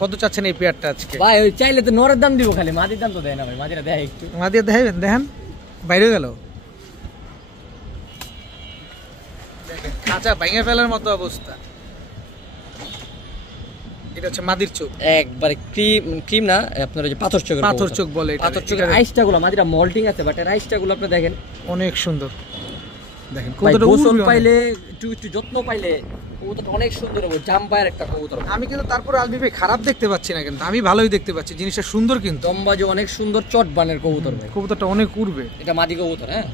কত চাচ্ছেন এই পেয়ারটা আজকে ভাই ওই চাইলে তো নরের দাম দিব খালি মাদির দাম তো দেয় না ভাই মাদিরা দেয় একটু মাদিরা দেখাবেন দেখেন বাইরে গেল দেখেন খাঁচা ভাঙে ফেলার মতো অবস্থা এটা হচ্ছে মাদির চোখ একবারে ক্রিম না আপনার যে পাথর চোখ বলে এটা পাথর চোখের আইসটা গুলো মাদিরা মল্টিং আছে বাট এর আইসটা গুলো আপনি দেখেন অনেক সুন্দর দেখেন কতটা গোসল পাইলে একটু যত্ন পাইলে কবুতরটা অনেক সুন্দর হবে জাম্পায়ের একটা কবুতর আমি কিন্তু তারপর আলবি ভাই খারাপ দেখতে পাচ্ছি না কিন্তু আমি ভালোই দেখতে পাচ্ছি জিনিসটা সুন্দর কিন্তু দমবাজে অনেক সুন্দর চটবানের কবুতর ভাই কবুতরটা অনেক উড়বে এটা মাদি কবুতর হ্যাঁ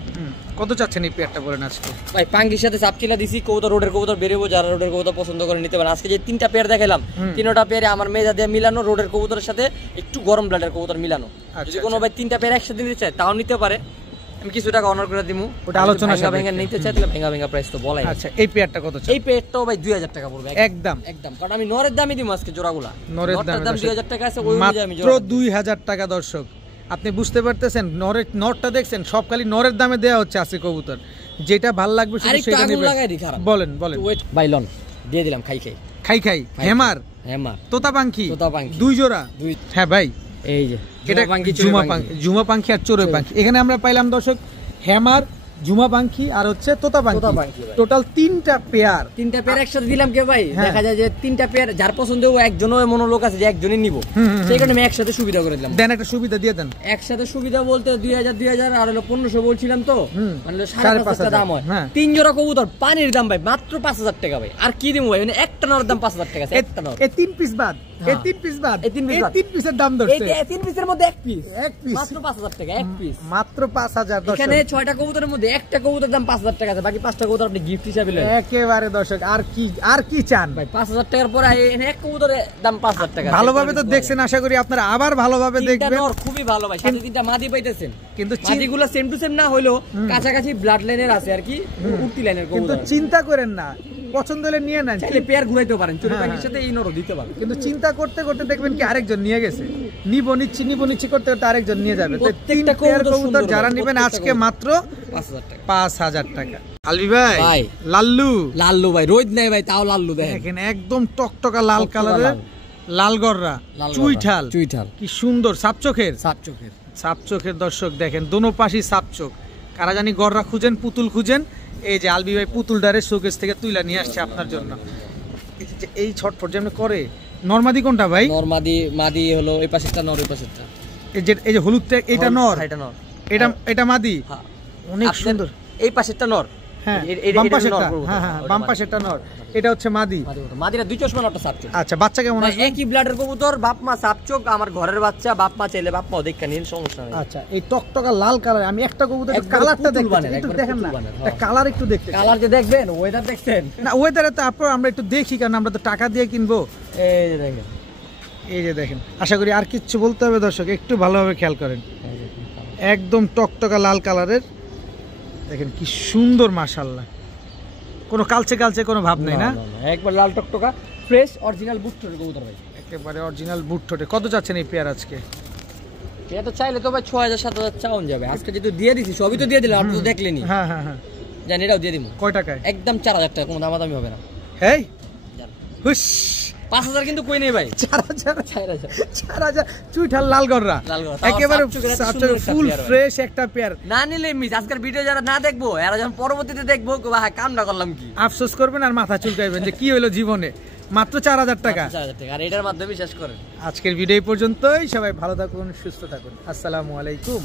কত চাচ্ছেন এই পেয়ারটা বলেন আজকে ভাই পাঙ্গির সাথে চাপচিলা দিছি কবুতর রোডের কবুতর বেরোবো যারা রোডের কবুতর পছন্দ করে নিতে পারেন আজকে যে 3টা পেয়ার দেখালাম 3টা পেয়ারে আমার মেজা দিয়ে মিলানো রোডের কবুতরের সাথে একটু গরম ব্লাডের কবুতর মিলানো যদি কোনো ভাই 3টা পেয়ার একসাথে নিতে চায় তাও নিতে পারে আমি কিছু টাকা অনার করে দিমু ওটা আলোচনা ভেঙে নিতে চাই তাহলে ভেঙা প্রাইস তো বলাই আচ্ছা এই পেয়ারটা কত চাই এই পেয়ারটাও ভাই 2000 টাকা পড়বে একদম কারণ আমি নরের দামই দিমু আজকে জোড়াগুলা নরের দাম 2000 টাকা আছে ওই অনুযায়ী আমি মাত্র 2000 টাকা দর্শক আপনি বুঝতে পারতেছেন নরটা দেখছেন সব খালি নরের দামে দেয়া হচ্ছে আছে কবুতর যেটা ভালো লাগবে শুধু সেটা নেবেন বলেন ভাই লন দিয়ে দিলাম খাই হেমার তোতাপাঙ্কি দুই জোড়া হ্যাঁ ভাই এই যে এটা জুমা পাঙ্কি আর চোরে পাঙ্কি এখানে আমরা পাইলাম দর্শক হ্যামার ঝুমা পাখি আর হচ্ছে তোতা পাখি, টোটাল 3টা পেয়ার একসাথে দিলাম কে ভাই, দেখা যায় যে 3টা পেয়ার যার পছন্দ হবে একজনও এমন লোক আছে যে একজনই নিব, সেই কারণে আমি একসাথে সুবিধা করে দিলাম। দেন একটা সুবিধা দিয়ে দেন। একসাথে সুবিধা বলতে 2000 আর হলো 1500 বলছিলাম তো, মানে 5,500 দাম হয়। 3 জোড়া কবুতর পানির দাম ভাই মাত্র 5000 টাকা ভাই। আর কি দিমু ভাই, মানে একটা নর দাম 5000 টাকা, একটা নর। এই 3 পিস বাদ, এই 3 পিস বাদ, এই 3 পিসের দাম ধরছে, এই 3 পিসের মধ্যে এক পিস মাত্র 5000 টাকা, এক পিস মাত্র 5000। এখানে 6টা কবুতরের মধ্যে একটা কবুতরের দাম 5000 টাকা আছে, বাকি 5টা কবুতর আপনি গিফট হিসাবে লন। একেবারে দর্শক আর কি চান ভাই? 5000 টাকার পরে এখানে এক কবুতরের দাম 5000 টাকা। ভালোভাবে তো দেখছেন, আশা করি আপনারা আবার ভালোভাবে দেখবেন। নর খুবই ভালো ভাই, সাথে 3টা মাদি পাইতেছেন, কিন্তু মাদিগুলো সেম টু সেম না হইলো কাছাকাছি ব্লাড লাইনের আছে আর কি, উঠতি লাইনের কবুতর। কিন্তু চিন্তা করেন না, পছন্দ হলে নিয়ে নেন, চাইলে পেয়ার ঘুরাইতে পারেন, চুরি পাখির সাথে এই নরও দিতে পারেন। কিন্তু চিন্তা করতে করতে দেখবেন কি আরেকজন নিয়ে গেছে, নিব নিচ্ছি করতে করতে আরেকজন নিয়ে যাবে। তো 3টা কবুতর যারা নেবেন আজকে মাত্র 5000 টাকা। আলবি ভাই, লাল্লু ভাই, রোদ নাই ভাই, তাও লাল্লু দেখেন, একদম টকটকা লাল কালারের, লাল গররা, চুইঠাল কি সুন্দর, সাপচোখের দর্শক দেখেন, দোনো পাশই সাপচোখ। কারা জানি গররা খুঁজেন, পুতুল খুঁজেন, এই যে আলবি ভাই পুতুলটারে শোকেস থেকে তুইলা নিয়ে আসছে আপনার জন্য। এই ছটফট যেমন করে। নরমাদি কোনটা ভাই? মাদি হলো এই পাশেরটা নর, এই পাশেরটা এই যে হলুদটা, এটা নর, এটা মাদি, অনেক সুন্দর। এই পাশেরটা নর, হ্যাঁ বাম পাশেরটা, হ্যাঁ বাম পাশেরটা নর, এটা হচ্ছে মাদি। মাদিরা দুই চশমা, একটা সাপচোক। আচ্ছা, বাচ্চা কেমন আছে? একই ব্লাডের কবুতর, বাপ মা সাপচোক, আমার ঘরের বাচ্চা, বাপ মা চাইলে বাপ মা দেখে নিন, সমস্যা নেই। আচ্ছা, এই টকটকা লাল কালার, আমি একটা কবুতর কালারটা দেখবেন, একটু দেখেন না, কালার একটু দেখতে, কালার যে দেখবেন, ওয়েদার দেখছেন না? ওয়েদারে তো আপনারা আমরা একটু দেখি, কারণ আমরা তো টাকা দিয়ে কিনবো। এই যে দেখেন, আশা করি আর কিচ্ছু বলতে হবে দর্শক, একটু ভালোভাবে খেয়াল করেন, একদম টকটকা লাল কালারের, দেখেন কি সুন্দর, মাশাআল্লাহ, কোনো কালচে কোনো ভাব নাই না, একবার লাল টকটকা ফ্রেশ অরিজিনাল বুট ঠোঁটের কবুতর ভাই, একেবারে অরিজিনাল বুট ঠোঁটে। কত যাচ্ছেন এই পেয়ার আজকে? এটা তো চাইলে তো ভাই 6000-7000 চাউন যাবে, আজকে যেহেতু দিয়ে দিছি, সবই তো দিয়ে দিলাম, আপনি তো দেখলেনই। হ্যাঁ জানি, এটাও দিয়ে দিব। কয় টাকায়? একদম 4000 টাকা, কোনো দামাদামি হবে না। এই হুশ, 5000 কিন্তু কই নেই ভাই, 4000 চুইঠাল লাল গররা, একেবারে ফুল ফ্রেশ একটা পেয়ার। না নিলে মিস, আজকের ভিডিও যারা না দেখবো, এরা যখন পরবর্তীতে দেখবো, ভাই কামটা করলাম কি, আফসোস করবেন আর মাথা চুলকাইবেন যে কি হলো জীবনে। মাত্র 4000 টাকা, আর এটার মাধ্যমে শেষ করেন। আজকের ভিডিও পর্যন্তই। সবাই ভালো থাকুন, সুস্থ থাকুন, আসসালামু আলাইকুম।